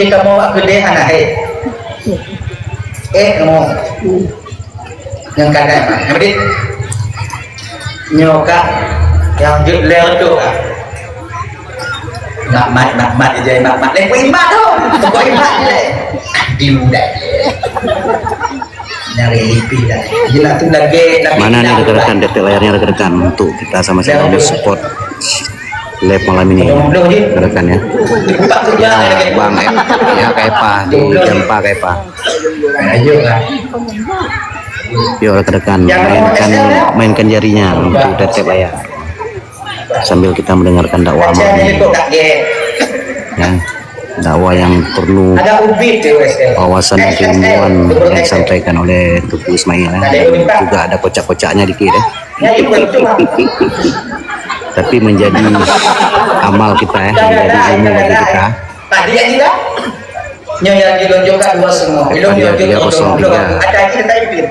kita mau gede anak mau yang kadang ngerti nyoka yang leo tuh mak aja mak lek imat tuh kok imat lek diudah nyari lipi dah gila tuh lagi mana nih rekan-rekan detail layarnya rekan-rekan untuk kita sama-sama support live malam ini rekan ya. Bang ya Kaipa di Jampa Kaipa. Yuk rekan-rekan mainkan jarinya untuk detail layar sambil kita mendengarkan dakwah malam ini ya, dakwah yang perlu wawasan dan keilmuan yang disampaikan oleh Tuku Ismail ya. Juga ada kocak-kocaknya dikit ya. Tapi menjadi amal kita ya, menjadi ilmu bagi kita. Tadi ya tidak? Nyonya dilonjokkan dua semua. Belum dilonjok ada kita ipin.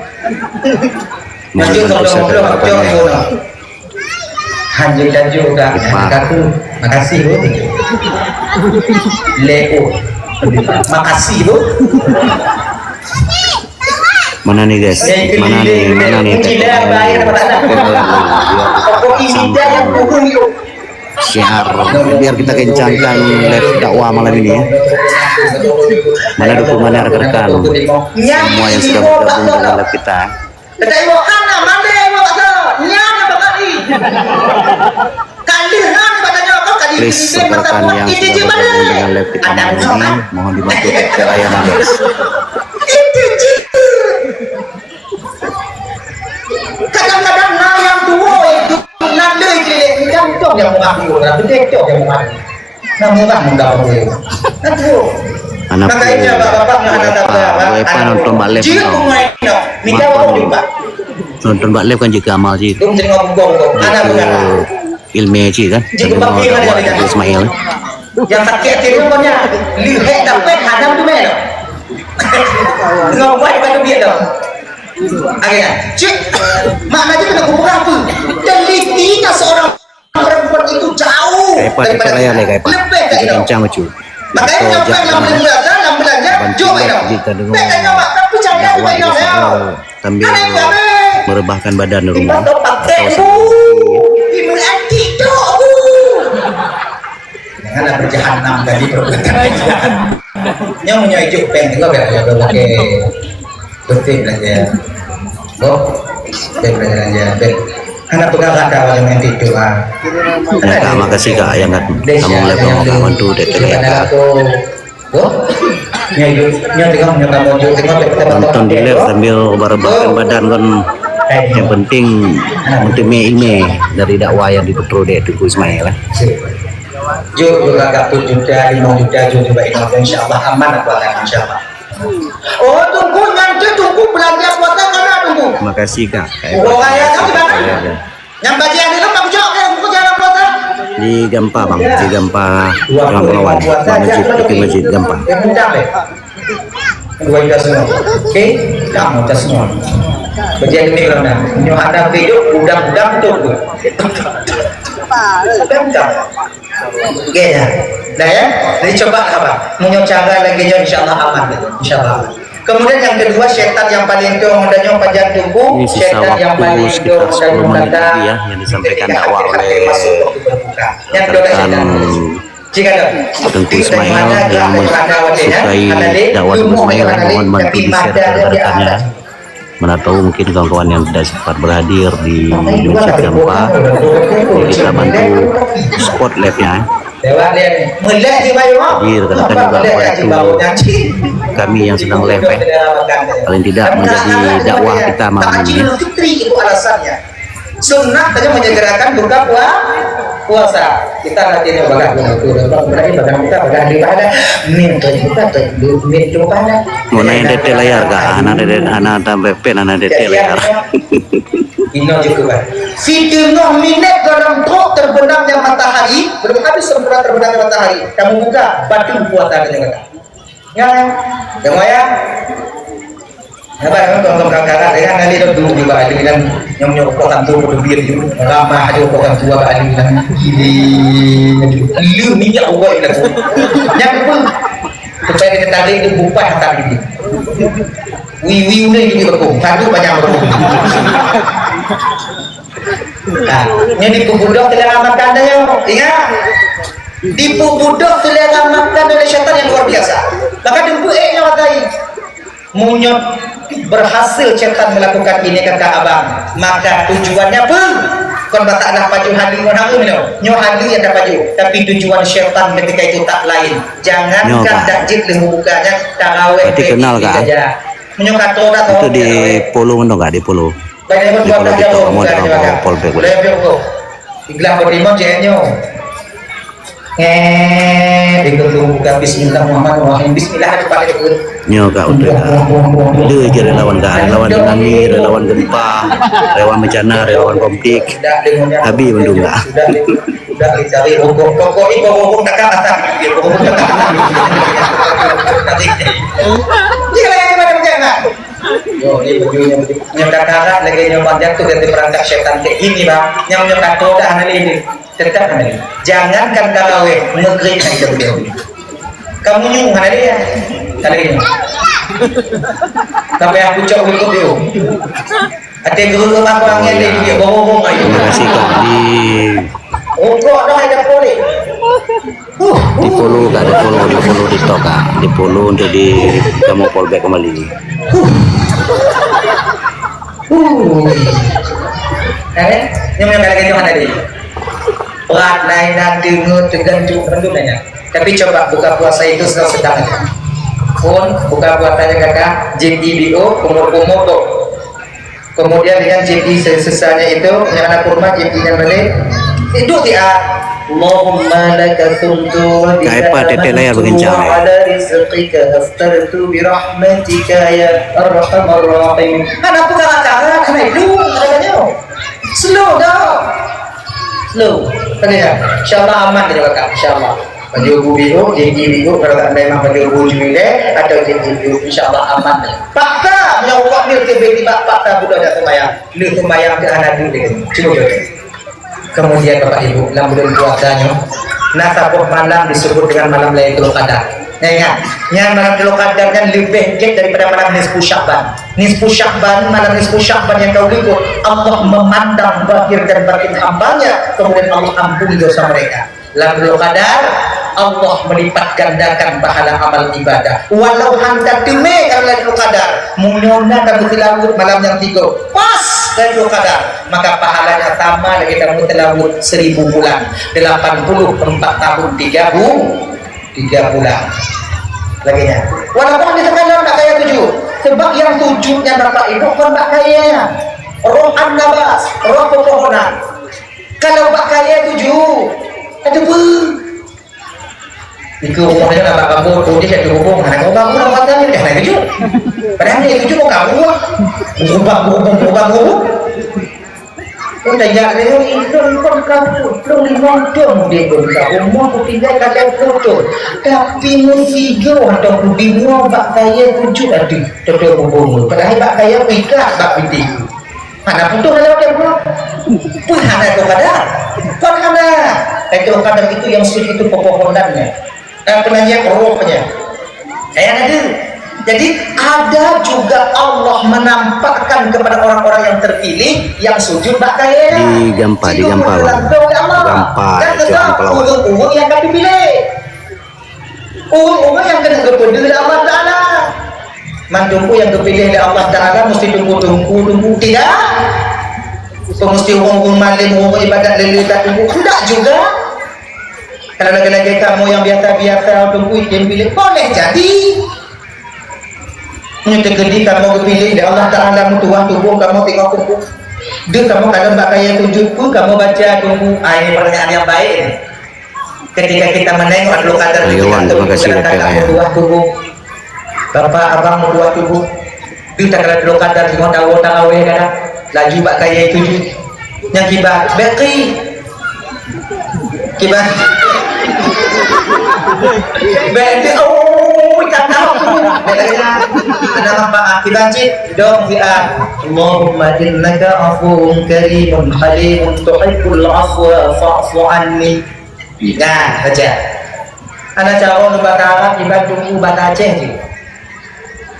Hanjur dan juga aku makasih Bu. Leo. Makasih Bu. Mana nih guys? Mana nih? Siar biar kita kencangkan live dakwah malam ini ya. Mana dukungannya rekan-rekan semua yang sudah bergabung dengan live kita. Please rekan-rekan yang sudah bergabung dengan live kita malam ini mohon dibantu ke layanan guys. Kadang-kadang yang tua itu nanti yang cok yang mengaku nanti cok yang mengaku namun makanya bapak nonton balik nonton balik kan juga amal sih ilmu sih kan Ismail yang sakit itu punya lihat dapat hadam tu melo ngomong apa tu dia tu akhirnya cik maknanya kena kubur apa telitinya seorang perempuan itu jauh daripada layar nih Kaipa jadi kencang macu makanya dalam belajar jauh sambil merebahkan badan di rumah jangan berjahanam tadi perbuatan nyonya hijau pen juga pakai betul belajar belajar aja anak tukang kata yang main tidur ya makasih kak yang kamu lebih mau bantu detail ya nonton di live sambil merebahkan badan kan yang penting untuk ime dari dakwah yang dipetro deh Tuku Ismail lah juga agak 7 juta 5 juta juga insya Allah aman aku akan insya Allah. Oh tunggu nanti tunggu belanja kuota karena tunggu. Terima kasih kak. Oh kayak kamu gimana? Yang bagian itu kamu jawab ya buku jalan kuota. Di Gampa bang, di Gampa Lawan, masjid Gampa. Dua juta semua. Oke, kamu tes semua. Bagian ini kalau nyo ada video udang tuh. Oke ya. Nah ya, jadi coba apa? Menyocakan lagi insyaallah aman, insyaallah. Kemudian yang kedua setan yang paling itu modalnya panjang tunggu, setan yang paling itu modalnya ya yang disampaikan dakwah oleh yang kedua jika ada Tuku Ismail yang mensukai dakwah Tuku Ismail mohon bantu di share ke rekan-rekannya. Mana tahu mungkin kawan-kawan yang tidak sempat berhadir di Masjid Gampa kita bantu support live-nya. Jadi rekan-rekan juga bantu kami yang sedang live paling tidak menjadi dakwah kita malam ini. Itu alasannya. Sunnah saja menyegerakan buka puasa. Kita latihan berarti badan kita badan ibadah minta kita minta pada. Mau naik detail layar kak, anak tambah pen anak detail layar. Ini juga. Fiturnya minat dalam truk terbenamnya matahari, belum habis sempurna terbenamnya matahari. Kamu buka batu puasa dengan ya, ya. Apa yang tolong kakak ya nanti dulu juga ada bilang yang nyokokan tuh berbir itu ramah ada nyokokan tua ada bilang gini lu minyak Allah itu yang pun supaya kita tarik itu bukan tadi wiwi udah ini berkum satu banyak berkum. Nah, ini tipu budak selera makan dah yo. Ingat, tipu budak selera makan oleh syaitan yang luar biasa. Maka dempueknya watai munyot berhasil syaitan melakukan ini kakak abang. Maka tujuannya pun kon bataklah paju hadi orang ini nyo hadi yang dapat paju, tapi tujuan syaitan ketika itu tak lain. Jangankan dakjit lemukanya tarawih kenal kan? Menyo kato itu di Polo mendo enggak di Polo? Di Polo di kamu ada Polbek. Iglah beriman jenyo. Ditutup buka bismillahirrahmanirrahim. Bismillah kepada itu. Nyo kak udah. Dia je relawan tsunami, relawan gempa, relawan bencana, relawan konflik. Habis mendung enggak? Sudah dicari pokok ini pokok tak kata. Dia yang mana bencana? Yo, ini bajunya nyokat karat lagi nyobat tuh dari perangkap setan kayak gini bang. Yang nyokat toda anak ini. Cerita kan ini. Jangankan tarawih negeri yang jauh. Kamu nyung mana dia? Kali ini. Sampai aku coba ikut dia. Ada guru apa orangnya dia bohong ayo. Terima kasih kak di. Oh kok ada boleh. Di Polo kak, di Polo di stok kak, di Polo untuk di kamu Polbek kembali. Ini yang lagi yang ada di. Berat lain nanti tergantung rendungannya. Tapi coba buka puasa itu sedang aja. Pun buka puasanya kakak JIBO umur tuh. Kemudian dengan JI sesanya itu yang anak kurma JI-nya balik itu dia. Allahumma laka sumtu wa bika amantu wa ala rizqika aftartu bi rahmatika ya arhamar rahim. Anak bukan acara karena itu katanya. Slow down. Slow. Katanya, insyaallah aman dia kakak, insyaallah. Baju biru, JIBO kalau tak memang baju jumile atau JIBO insyaallah aman. Fakta nyawak ni tiba-tiba fakta budak dah sembahyang. Lu sembahyang ke anak dulu. Cuba. Kemudian Bapak Ibu, dalam bulan puasanya, nasabuh malam disebut dengan malam Lailatul Qadar. Ingat, yang malam Lailatul Qadar kan lebih giat daripada malam Nisfu Sya'ban. Nisfu Sya'ban, malam Nisfu Sya'ban yang kau lihat, Allah memandang zahir dan batin hambanya, kemudian Allah ampuni dosa mereka. Lailatul Qadar, Allah melipat gandakan pahala amal ibadah. Walau hangkat demi karena Lailatul Qadar, munyona kamu tilawut malam yang 3. Pas Lailatul Qadar, maka pahalanya sama lagi kamu tilawut 1000 bulan, 84 tahun 3 bulan. Lagi nya. Walaupun di sekarang tak kaya 7, sebab yang 7-nya Bapak Ibu kan tak kaya. Roh an-nabas, roh pepohonan. Kalau tak kaya 7, ada pun. Iku umumnya nak kamu tu dia satu hubung, anak kamu nak kata ni dah nak kerja. Padahal ni kerja kau kamu, hubung. Kau dah jaga dia itu kamu, belum 5 tahun dia berusaha. Umur tu tinggal kacau foto, tapi musigo atau bingung bak kaya 7 ada tetap hubung. Padahal bak kaya ikhlas bak piti. Mana putus kalau dia pun, pun anak tu kadar, pun anak. Itu kadar itu yang sulit itu pepohonannya. Penanya rohnya ada. Jadi ada juga Allah menampakkan kepada orang-orang yang terpilih yang sujud bakaya di Gampa Gampa umur yang kami pilih umur yang kena kepada Allah Ta'ala mandumpu yang kepilih oleh Allah Ta'ala mesti tunggu tidak mesti umur malim umur ibadat lelita tunggu tidak juga. Kalau lagi-lagi kamu yang biasa-biasa tunggu yang pilih boleh jadi nyutegedi kamu kepilih dari Allah Ta'ala mutuah tubuh kamu tengok tunggu dia kamu kadang tak kaya tunjukku kamu baca tunggu. Ini pertanyaan yang baik ketika kita menengok Lailatul Qadar terima kasih mutuah tubuh bapak abang mutuah tubuh dia tak Lailatul Qadar semua tahu kadang laju bak kaya tujuh yang kibat beki kibat beki kata ada apa akibat dong dia Allahumma innaka afuwun karimun halimun tuhibbul afwa fa'fu anni. Nah baca anak cawan bahasa Arab dibandung bahasa Aceh je.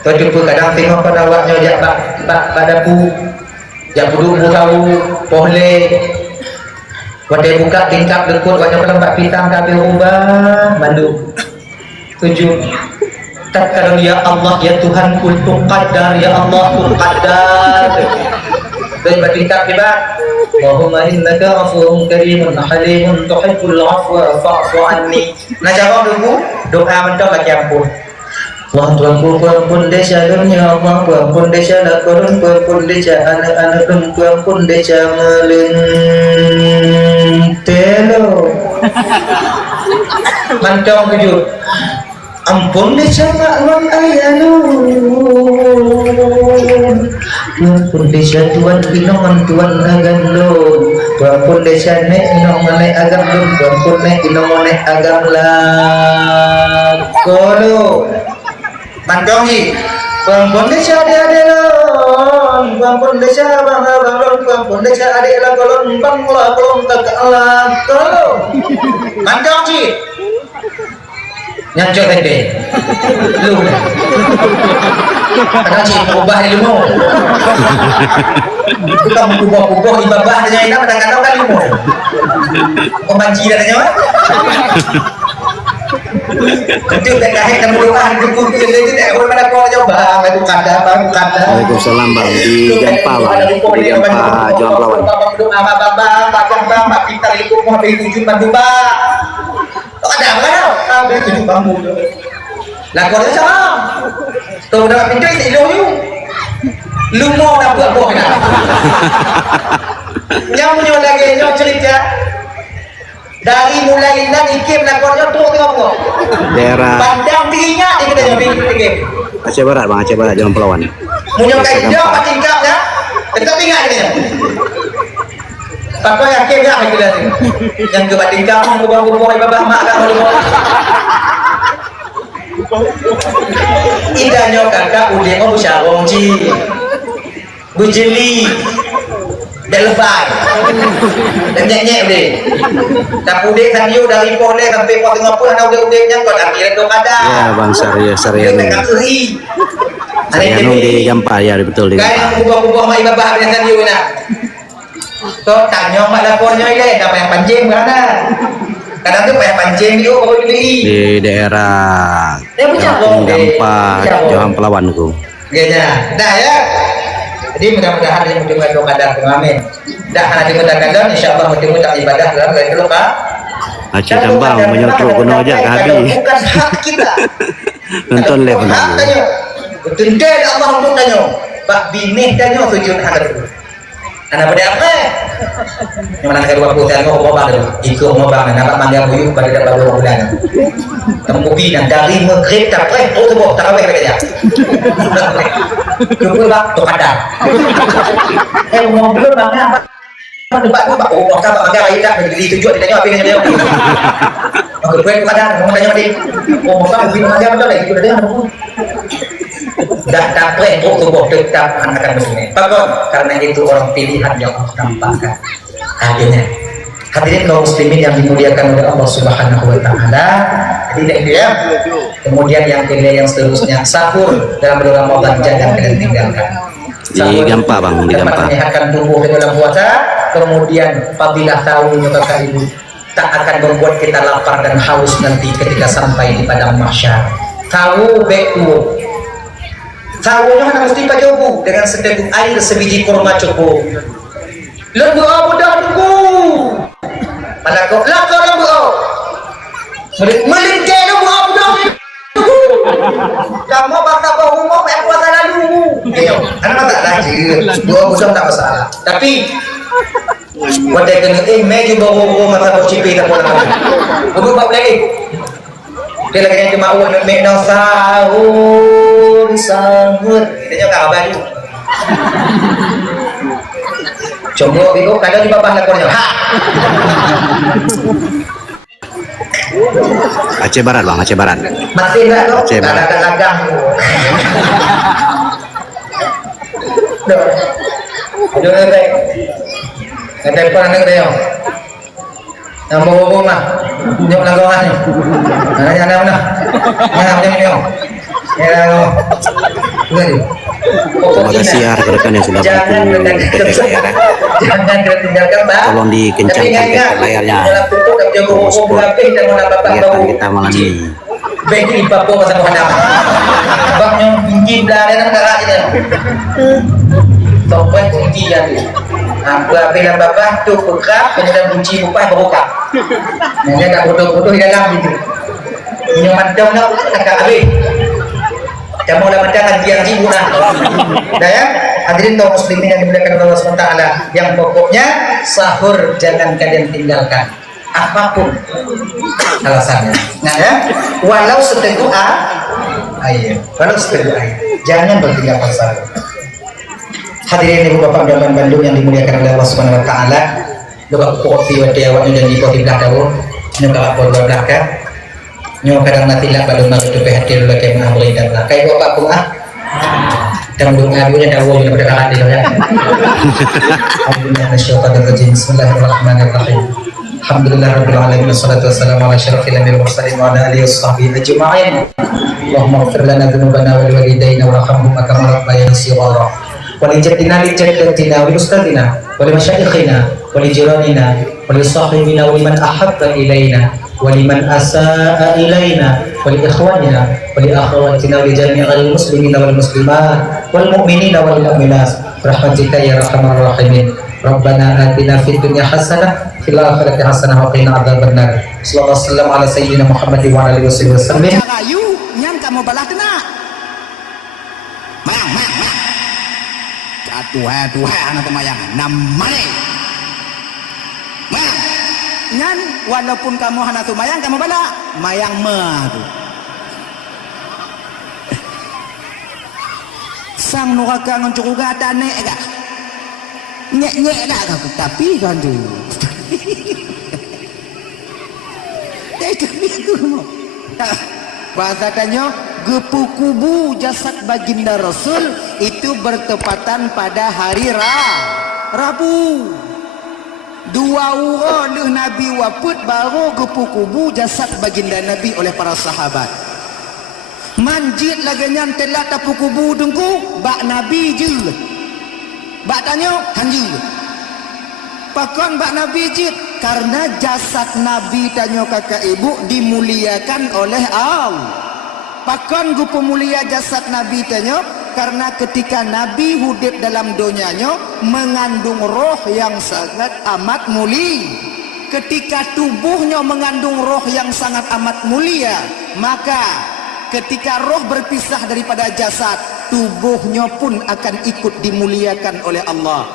Tuan jumpa kadang tengok pada awaknya jak pada pu jak duduk tahu boleh wadai buka tingkap dekut wajah pelambat pitang tapi ubah mandu 7 tak kalau ya Allah ya Tuhan kul tuqaddar ya Allah tuqaddar dan bertingkap tiba Allahumma innaka afuwun karimun halimun tuhibbul afwa fa'fu anni. Nah jawab dulu doa mentok baca ampun. Wah Tuhanku ampun desa dunia Allah ampun desa lakorun ampun desa anak-anak ampun desa melintelo mantong tujuh ampun desa maklum ayalun ampun desa tuan pinongan tuan agandun ampun desa nek pinongan nek agandun ampun nek pinongan nek agam lakolo mantong ni ampun desa adik-adik ampun desa bang-bang ampun desa adik lakolon bang lakolon kakak lakolo mantong ni nyanjok tadi lu kadang cik berubah ilmu kita mengubah-ubah ibabah dengan ini kadang-kadang kan ilmu pembanci dan nyawa itu tak kahit dan berubah itu tidak boleh pada kau coba itu kada bang kada. Waalaikumsalam bang di Jampa bang di Jampa Juang Pelawan. Bang kita itu mau tujuh bantu bang. Ada apa kan? Ada tujuh bambu. Lah kau ni sama. Tuh dalam pintu itu lu mau nak buat nak. Yang punya lagi yang cerita dari mulai nan ikim lakonnya tuh tengok daerah pandang tingginya dia kita jadi ikim Aceh Barat bang, Aceh Barat Juang Pelawan. punya kajian apa tingkapnya tetap tinggal dia Papa yakin tak kita yang ke tingkap kubah-kubah ibabah mak kat rumah indahnya kakak udah mau syarong ji bujeli dan lebat dan nyek-nyek deh tak udek sanyo dari poleh sampai pos tengah pun ada udek-udeknya kau tak kira kau ada Ya bang Saryanu Saryanu di Jampa ya betul di kan Jampa. kubah-kubah mak ibabah dengan sanyo nak kau tanya mak lapornya ile apa yang pancing mana kadang tu payah pancing dia baru beli Di daerah Kampung Jampa Juang Pelawan tu. gaya dah ya. Jadi mudah-mudahan dia bertemu dengan kadar pengamen. Dah nanti mudah-mudahan insyaallah bertemu tak ibadah dalam kali dulu Pak. Aceh tambang menyotrok kuno aja ke habis. Bukan hak kita. Nonton le pun. Betul dia Allah untuk tanya. Pak binih tanya tujuan ada tu. Anak pada apa? Yang mana kedua putar kau apa tu? Ikut mau bang dapat mangga buyu pada dapat dua bulan. Tempuh bina dari maghrib tak boleh tu tu tarawih kerja. Cukup bang tu kadang. Mau belum bang apa? Debat tu pak oh tak mangga bayi tak beli tujuan dia tanya apa yang dia. Aku tu kadang mau tanya dia. Oh tak beli mangga betul lagi tu dia. Dah dapat tubuh tetap akan begini. Bapak karena itu orang pilihan yang Allah tampakkan. Akhirnya hadirin kaum muslimin yang dimuliakan oleh Allah Subhanahu wa taala. Tidak itu ya. Kemudian yang kedua yang seterusnya sahur dalam bulan Ramadan jangan kalian tinggalkan. Di Jampa bang, di Jampa. Menyehatkan tubuh di dalam puasa. Kemudian fadilah tahu Bapak Ibu tak akan membuat kita lapar dan haus nanti ketika sampai di padang mahsyar. Tahu beku tahunya kan mesti pakai ubu dengan seteguk air sebiji kurma cukup. Lembu abu dah tunggu. Malah kau lakar lembu abu. Melingkar lembu abu dah tunggu. Kamu bakal bawa umum yang puasa lalu. Anak tak lagi. Lembu abu dah tak masalah. Tapi wadai kena meju bawa umum masa kau cipi tak boleh. Ubu bab lagi. Dia lagi yang cuma uang nak sahur sahur dia cakap apa tu coba itu kadang juga bah lakornya ha Aceh Barat bang, Aceh Barat. masih tak tu Aceh Barat. lagang aduh ada pun anak dia yang bawa-bawa mah Nyok lagongan nyok. Nanya mana? Nyok. Ya. Terima kasih ya rekan-rekan yang sudah mendukung TP Layar ya. Jangan tinggalkan Pak. Tolong dikencangkan TP layarnya. Kegiatan kita malam ini. Bagi Papua masa menghadap. Baknya tinggi belakang dan kakak ini. Topeng tinggi ya. Apa bilang bapak tu buka, kemudian kunci buka buka. Ini tak bodoh-bodoh di dalam itu. Ini macam nak kakak habis. Kamu dah mendapat yang jiwa. Dah ya, hadirin kaum muslimin yang dimuliakan Allah SWT, yang pokoknya sahur jangan kalian tinggalkan apapun alasannya. Nah ya, walau seteguh walau seteguh jangan bertinggalkan sahur. Hadirin ibu bapak dan Bandung yang dimuliakan oleh Allah Subhanahu Wa Taala, doa kopi wadah awaknya dan di kopi belakang, nyokap bola belakang. Nyo kadang nanti lah balon nak tu hadir lagi mengambil dan lah kayak bapak pun dan abunya dawo yang berdekat di ya. Alhamdulillah nasyaitanir rajim. Bismillahirrahmanirrahim. Alhamdulillahirabbil alamin wassalatu wassalamu ala asyrafil anbiya'i wal mursalin wa ala alihi washabbihi ajma'in. Allahumma ighfir lana dzunubana wal walidayna warhamhuma kama rabbayana shighara. Wa li jaddina li jaddatina wa li ustadina wa li masyayikhina wa li jiranina wa li sahibina wa liman ahabba ilaina ولمن أساء إلينا ولإخواننا ولأخواتنا ولجميع المسلمين والمسلمات والمؤمنين والمؤمنات برحمتك يا أرحم الراحمين ربنا آتنا في الدنيا حسنة في الآخرة حسنة وقنا عذاب النار صلى الله عليه وسلم على سيدنا محمد وعلى آله وصحبه وسلم. Kayu nyam kamu balah kena. Mayang. Jatuh anak mayang. Namane. Mayang. Ngan walaupun kamu hana tu mayang kamu bala mayang mah tu sang nuraka ngoncuk gata nek gak nyek dah aku tapi kan tu itu bahasa kanyo gepukubu jasad baginda Rasul itu bertepatan pada hari Rabu. Dua orang Nabi wafat baru gepukubu jasad baginda Nabi oleh para sahabat. Manjid lagi yang telah tapu kubu dengku bak Nabi je. Bak tanya hanji. Pakon bak Nabi je karena jasad Nabi tanya kakak ibu dimuliakan oleh Allah. Pakon gupu mulia jasad Nabi tanya karena ketika Nabi hidup dalam dunianya mengandung roh yang sangat amat mulia. Ketika tubuhnya mengandung roh yang sangat amat mulia, maka ketika roh berpisah daripada jasad, tubuhnya pun akan ikut dimuliakan oleh Allah.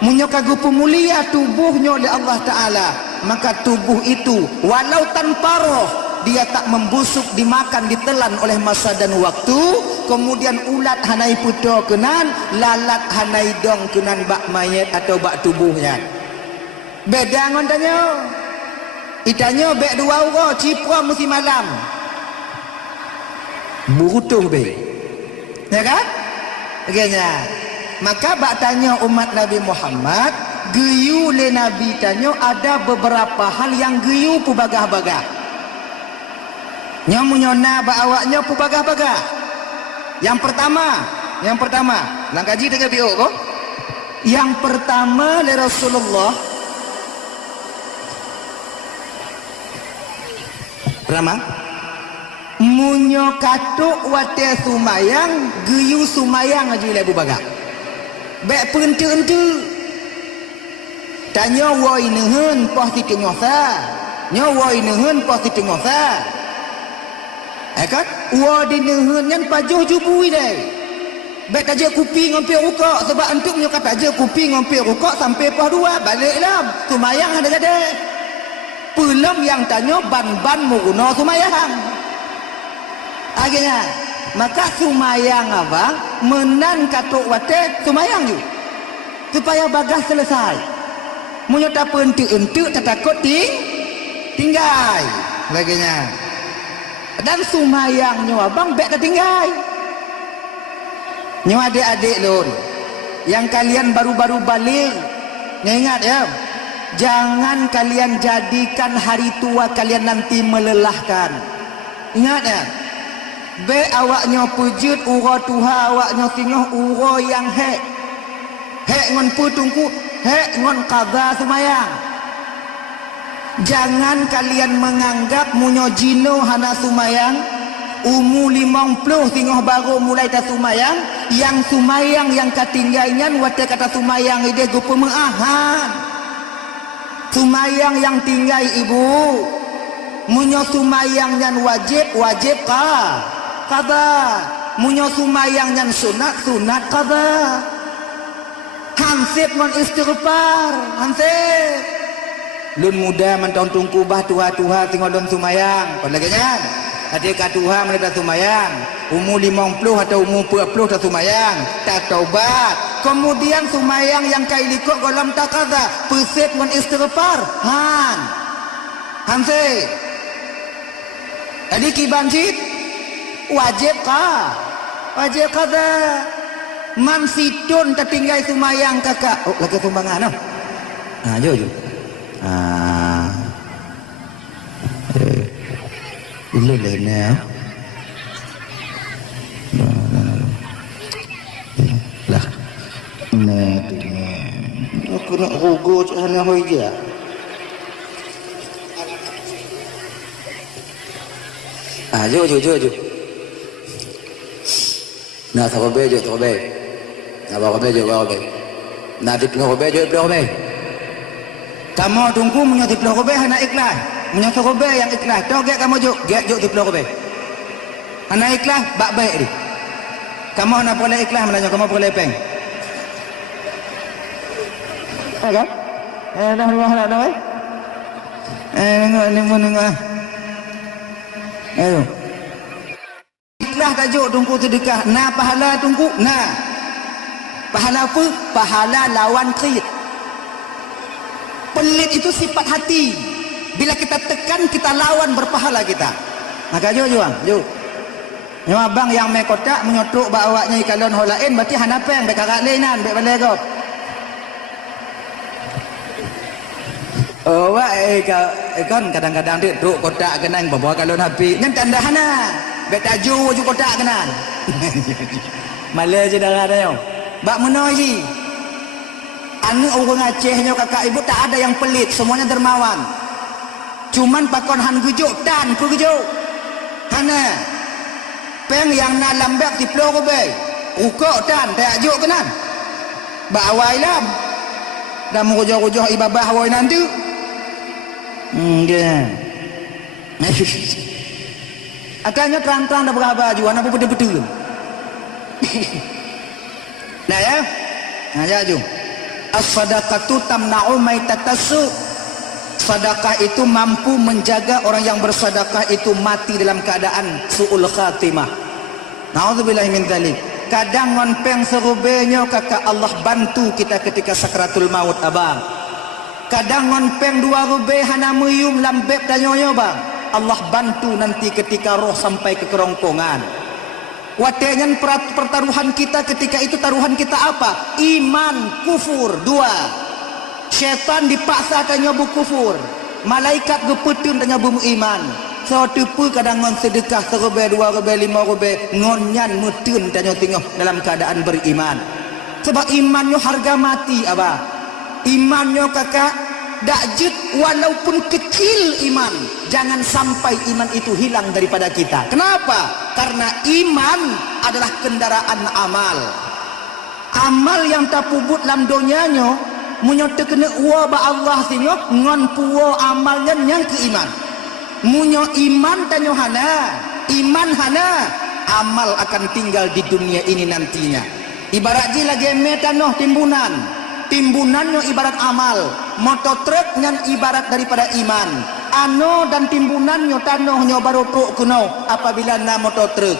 Munyokagupu mulia tubuhnya oleh Allah Ta'ala, maka tubuh itu walau tanpa roh dia tak membusuk, dimakan, ditelan oleh masa dan waktu. Kemudian ulat hanai puto kenan, lalat hanai dong kenan bak mayat atau bak tubuhnya. Beda ngon tanya. Itanya bek dua uro cipra musim malam. Burutuh be. Ya kan? Begini. Maka bak tanya umat Nabi Muhammad, geyu le Nabi tanya ada beberapa hal yang geyu pu bagah-bagah. Nyamunyona ba awaknya pu bagah-bagah. Yang pertama, langkaji dengan bio kok. Yang pertama le Rasulullah Rama munyo katuk wate sumayang geyu sumayang aja le bu bagah. Bek pentu-entu. Tanya woi neuheun poh ti tengah sa. Nya woi neuheun poh ti tengah sa. Kan? Wa di neuheun ngan pajuh jubui deh. Baik aja kupi ngompi rukuk sebab antuk nyo kata aja kupi ngompi rukuk sampai pah dua balik lam. Sumayang ada-ada. Pelem yang tanya ban-ban muguna sumayang. Akhirnya maka sumayang abang menan katuk wate sumayang ju. Supaya bagas selesai. Munyo tak pentu-entu tak takut tinggal. Laginya. Dan sumayangnya abang bek tertinggal. Nyo adik-adik lon yang kalian baru-baru balik, ingat ya, jangan kalian jadikan hari tua kalian nanti melelahkan. Ingat ya, be awaknya pujut uro tuha awaknya tinggal uro yang hek ngon putungku hek ngon qadha sumayang. Jangan kalian menganggap munyo jino hana sumayang umur 50 tinggal baru mulai tak sumayang. Yang sumayang yang ketinggalan wate kata sumayang ide gue pemengahan. Sumayang yang tinggal ibu munyo sumayang yang wajib qadha. Munyo sumayang yang sunat qadha. Hansip mon istighfar hansip. Lun muda mentong tungku bah tuha tinggal don sumayang. Kon lagi kan? Adika tuha mereka sumayang. Umur 50 atau umur 40 tak sumayang, tak taubat. Kemudian sumayang yang kailikok dalam tak qadha, pesit mon istighfar. Hanse. Tadi kibancit wajib qadha. Man situn tertinggal sumayang kakak. Oh, lagi sumbangan noh. Jo. Ini lena. Lah. Aku nak rugo hanya hoi dia. Jo. Nah, tak apa jo. Nah, di tengah apa? Kamu tunggu menyoti pelokobe hana ikhlas. Menyoti kobe yang ikhlas. Tahu gak kamu juk? Gak juk di pelokobe. Hana ikhlas bak baik di. Kamu nak boleh ikhlas menanya kamu boleh peng. Kan? Dah rumah nak dah. Nengok. Ayo. Ikhlas tak juk tunggu sedekah. Nah pahala tunggu. Nah. Pahala apa? Pahala lawan kerit. Pelit itu sifat hati. Bila kita tekan, kita lawan berpahala kita. Maka jo. Nyo abang yang me kotak menyotruk bawaknya ikalon holain berarti hanapeng be kakak leinan be balai kau. Oh wa kon kadang-kadang dia truk kotak kenang bawa kalon api. Ngan tanda hana. Be taju ju kotak kenang. Malah je darah dia. Bak menoji. Anu orang Acehnya kakak ibu tak ada yang pelit, semuanya dermawan. Cuman pakon han gujuk dan ku gujuk. Hana peng yang nak lambak di pulau kobe. Ukok dan tak juk kenan. Bak awai lam. Dah mengujah-ujah ibabah awai nanti. Dia. Akannya terang-terang dah berapa juan apa betul-betul. Nah ya. Nah ya jom. As-sadaqatu tamna'u maitatasu. Sedekah itu mampu menjaga orang yang bersedekah itu mati dalam keadaan su'ul khatimah. Na'udzubillahi min dzalik. Kadang ngonpeng serubenya kakak Allah bantu kita ketika sakratul maut abang. Kadang ngonpeng dua rube hana meyum lambep danyoyo bang. Allah bantu nanti ketika roh sampai ke kerongkongan. Watengan pertaruhan kita ketika itu taruhan kita apa? Iman, kufur, dua. Syaitan dipaksa kan nyobu kufur. Malaikat gepetun dan nyobu iman. So tepu kadang ngon sedekah serube, dua rube, lima rube. Ngonyan mutun dan nyobu tengok dalam keadaan beriman. Sebab imannya harga mati abah. Imannya kakak dakjut walaupun kecil iman. Jangan sampai iman itu hilang daripada kita. Kenapa? Karena iman adalah kendaraan amal. Amal yang tak pubut dalam dunianya munyo terkena uwa ba Allah sinyo ngon puwo amalnya yang ke iman. Munyo iman tanyo hana, iman hana, amal akan tinggal di dunia ini nantinya. Ibarat ji lagi metanoh timbunan. Timbunannya ibarat amal, motor truk yang ibarat daripada iman. Ano dan timbunannya tanohnya baru truk kuno apabila na motor truk.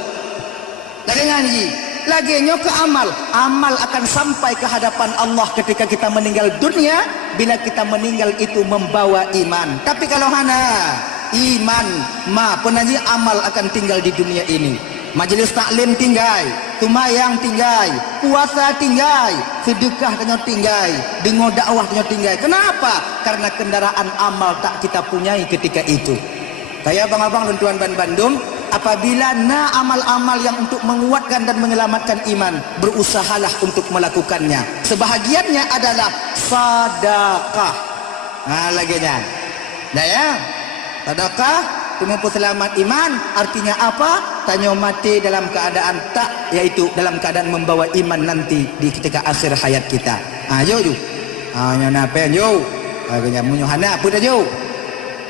Lagi ngaji, lagi nyo ke amal. Amal akan sampai ke hadapan Allah ketika kita meninggal dunia. Bila kita meninggal itu membawa iman. Tapi kalau hana iman, ma penaji amal akan tinggal di dunia ini. Majlis taklim tinggai, tumayang tinggai, puasa tinggai, sedekah tanya tinggai, dengar dakwah tanya tinggai. Kenapa? Karena kendaraan amal tak kita punyai ketika itu. Kayak abang-abang dan tuan Bandung, apabila amal-amal yang untuk menguatkan dan menyelamatkan iman, berusahalah untuk melakukannya. Sebahagiannya adalah sedekah. Nah, laginya. Dah ya? Sedekah tumpu selamat iman, artinya apa? Tanya mati dalam keadaan tak, yaitu dalam keadaan membawa iman nanti di ketika akhir hayat kita. Ayo ju. Hanya napen ju. Agaknya munyo hana apa dah ju.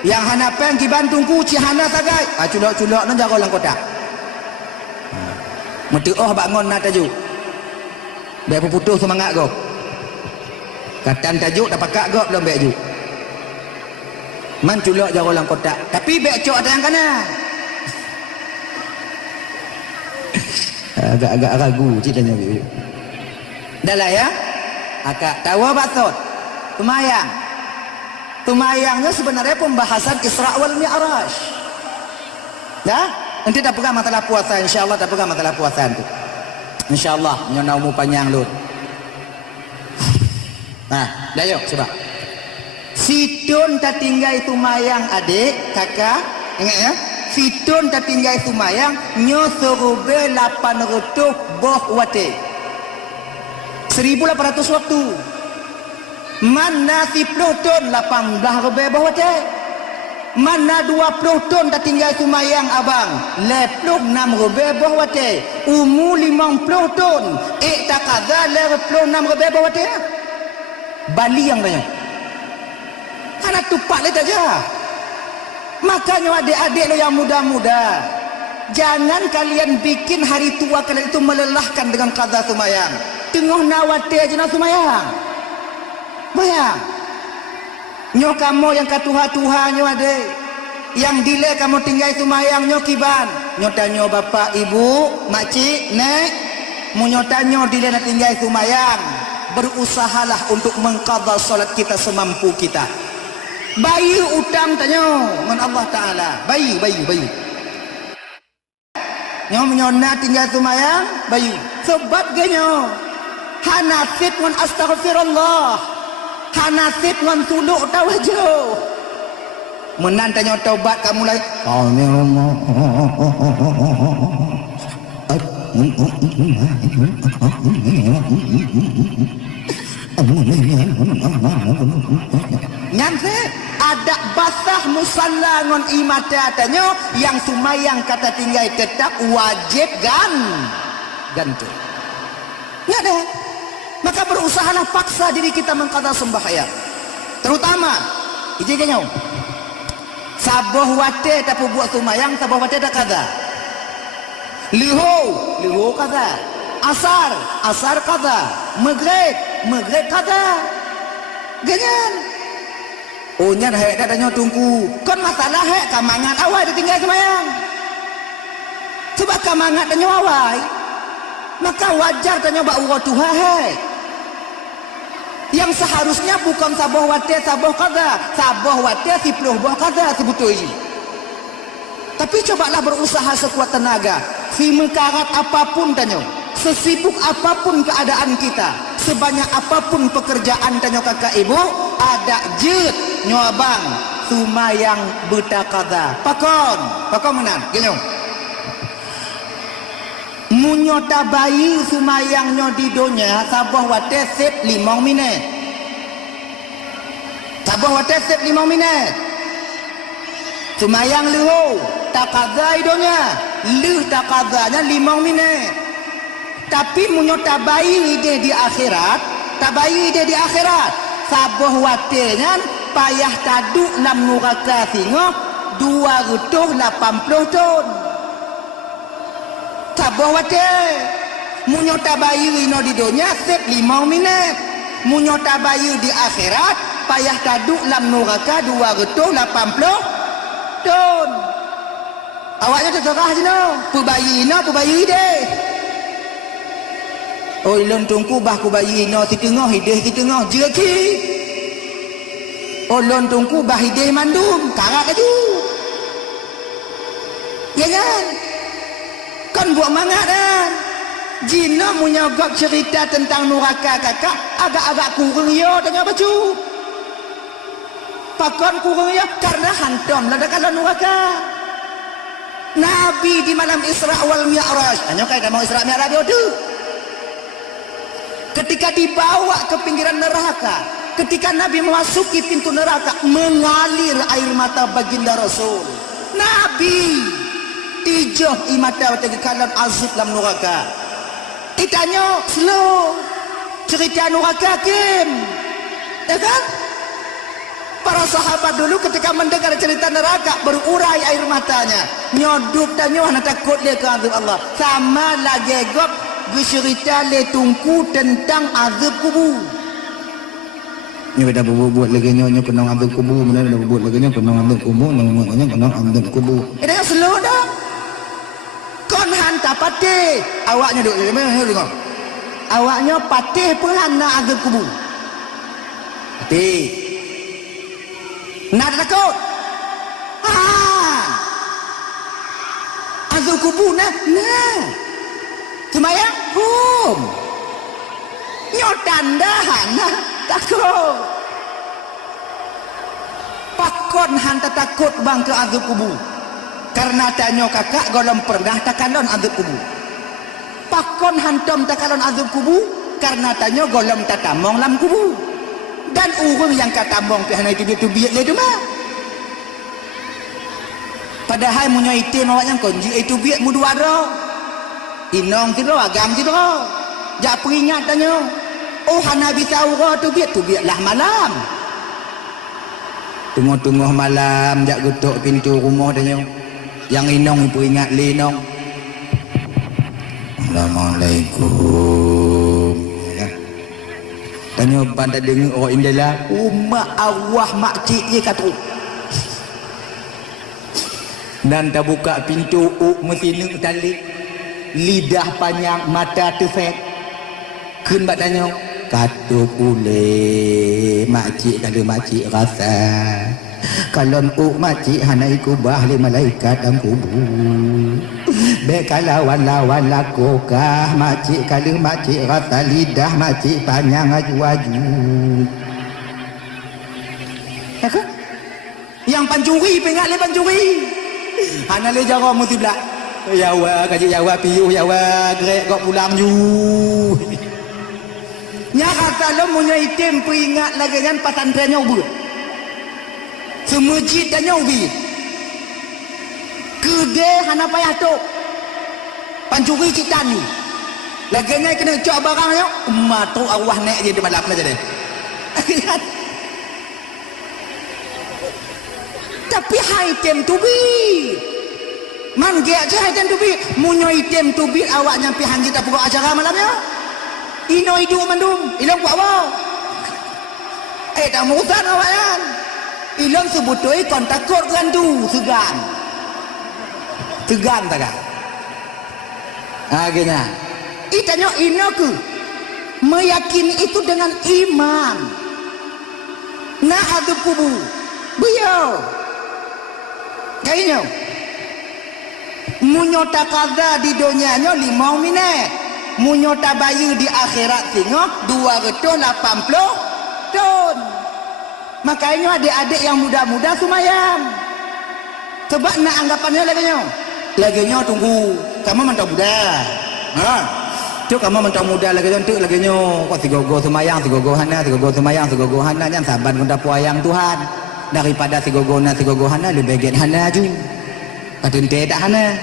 Yang hana pen ki Bandung ku ci hana sagai. Culak-culak nan jaga lang kota. Mesti bangun na taju. Biar putus semangat go. Katan tajuk dapat kak go belum beju. Man culak jaga lang kota. Tapi bek cok ada yang kanan. Agak-agak ragu ceritanya. Dah lah ya. Akak tahu batot. Tumayangnya sebenarnya pembahasan Isra wal Mi'raj. Ya? Nanti tak pegang masalah puasa, insyaallah tak pegang masalah puasa itu. Insyaallah nyonya umur panjang lu. Nah, dah yuk coba. Sidon tak tinggal tumayang adik, kakak, ingat ya? Sidon tak tinggal tumayang nyo serube 800 boh wate. 1800 waktu. Mana 10 ton 18 rebe boh wate. Mana 20 ton tak tinggal tumayang abang 26 rebe boh wate. Umu 50 ton tak kaza 26 rebe boh wate. Bali yang tanya. Anak tupak le saja. Makanya adik-adik lo yang muda-muda, jangan kalian bikin hari tua kalian itu melelahkan dengan qada sumayang. Tengah nawate aja nak sumayang. Bayang. Nyo kamu yang katuha-tuha nyo adik. Yang dile kamu tinggal sumayang nyo kiban. Nyo tanyo bapak, ibu, makcik, nek, mu nyo tanyo dile nak tinggal sumayang. Berusahalah untuk mengqadha salat kita semampu kita. Bayi utang tanya dengan Allah Ta'ala. Bayi. Nyo menyona tinggal sumayang, bayi. Sebab genyo. Hanasib ngan astaghfirullah. Hanasib ngan tuluk tawajuh. Menan tanya taubat kamu lagi. Nyanse ada basah musalla ngon imata tanya yang sumayang kata tinggal tetap wajib ganti. Ya deh. Maka berusahalah paksa diri kita mengqadha sembahyang. Terutama ijenya. Saboh wate tapi buat sumayang saboh wate dak qadha. Liho qadha. Asar qadha. Maghrib qadha. Ganyan. Oh nyan hek dah tanya tunggu. Kon masalah hek kamangan awal dia tinggal semayang. Sebab kamangan tanya awal. Maka wajar tanya bak uratuha hek. Yang seharusnya bukan saboh wate saboh qadha. Saboh wate 10 boh qadha sebetulnya. Tapi cobalah berusaha sekuat tenaga. Si mekarat apapun tanya. Sesibuk apapun keadaan kita, sebanyak apapun pekerjaan tanya kakak ibu, ada jet nyobang sumayang buta qadha. Pakon menan genyo. Munyota bayi sumayang nyo di donya saboh wate set 5 minit. Saboh wate set 5 minit. Sumayang liho tak qadha idonya. Lih tak qadhanya 5 minit. Tapi munyota bayi ide di akhirat, saboh watenya payah taduk 6 nuraka singo 280 ton. Saboh wate munyota bayi ino di dunia set 5 minit. Munyota bayi di akhirat payah taduk 6 nuraka 280 ton. Awaknya terserah sino, pubayi deh. Oh ilon tungku bah ku bayi no ti tengah hideh ti tengah jeki. Oh lon tungku bah hideh mandum karak aju. Ya kan? Kon buat mangat kan. Jina menyogok cerita tentang neraka kakak agak-agak kurang ya dengan baju. Pakon kurang ya karena hantam lah kalau neraka. Nabi di malam Isra wal Mi'raj. Hanya kayak mau Isra Mi'raj itu. Ketika dibawa ke pinggiran neraka, ketika Nabi memasuki pintu neraka, mengalir air mata baginda Rasul. Nabi tijoh imata bagi kalan azab dalam neraka. Ditanya slow cerita neraka kim, ya kan? Para sahabat dulu ketika mendengar cerita neraka berurai air matanya, nyoduk tanya nak takut dia ke azab Allah. Sama lagi gop cerita le tungku tentang azab kubur. Ni dah buat lagi nyonya kena azab kubur, mana dah buat lagi nyonya kena azab kubur, namanya kena azab kubur. Dah slow dah. Kon hantar patih, awaknya duk mana tengok. Awaknya patih pun nak azab kubur. Patih. Nak takut? Azab kubur nah. Semayang? Nyotan dah nah takut. Pakon hantar takut bang ke azab kubur. Karena tanya kakak golong pernah takalon azab kubur. Pakon hantam takalon azab kubur karena tanya golong tatamong lam kubur. Dan urung yang katamong pihana itu biak le mah. Padahal munyo itim awak yang konji itu biak mu dua ro. Inong ti ro agam ti ro. Jak peringat tanya. Oh hana bisa ro tu biak lah malam. Tunggu-tunggu malam jak gutuk pintu rumah tanya. Yang inong peringat le inong. Assalamualaikum. Tanya pada dengar orang indalah umat awah makcik je kata. Dan tak buka pintu mesti nuk tali. Lidah panjang mata tefek. Kun bak tanya kata boleh makcik kalau makcik rasa. Kalau makcik hana ikut bahli malaikat dan kubur. Bekala wala kokah makcik kalau makcik rasa lidah makcik panjang aju-aju. Ya kan? Yang pancuri pengat le pancuri. Hana le jara mesti belak. Ya wa kaji ya wa piu ya wa grek kok pulang ju. Nya kata lo munyo item peringat lagi kan pasantrennya ubur. Semujid tanya ubi. Kede hana payah tu. Pancuri citan ni. Laganya kena cok barangnya. Emak tu awah naik je di malam saja deh. Tapi hai tem tu bi. Mangge aja hai tem tu bi. Munyo item tu bi awak nyampi hanji tak pukul acara malamnya. Ino hidup mandum. Ilong buat apa? Tak mutan awak kan. Ilong sebutoi kon takut kan tu. Segan. Segan tak kan? Akhirnya. Itanya ino ke. Meyakini itu dengan iman. Nak azab kubur. Beliau. Kayaknya. Munyota kaza di dunianya 5 minit. Munyota bayu di akhirat singo 280 ton. Makanya adik-adik yang muda-muda sumayang. Sebab nak anggapannya laginya tunggu. Kamu mentau muda. Tu kamu mentau muda laginya tu laginya kok sigogo sumayang, sigogo hana, sigogo sumayang, sigogo hana yang sabar guna puayang Tuhan. Daripada sigogo hana lebih baik hana ju. Katun tak hana.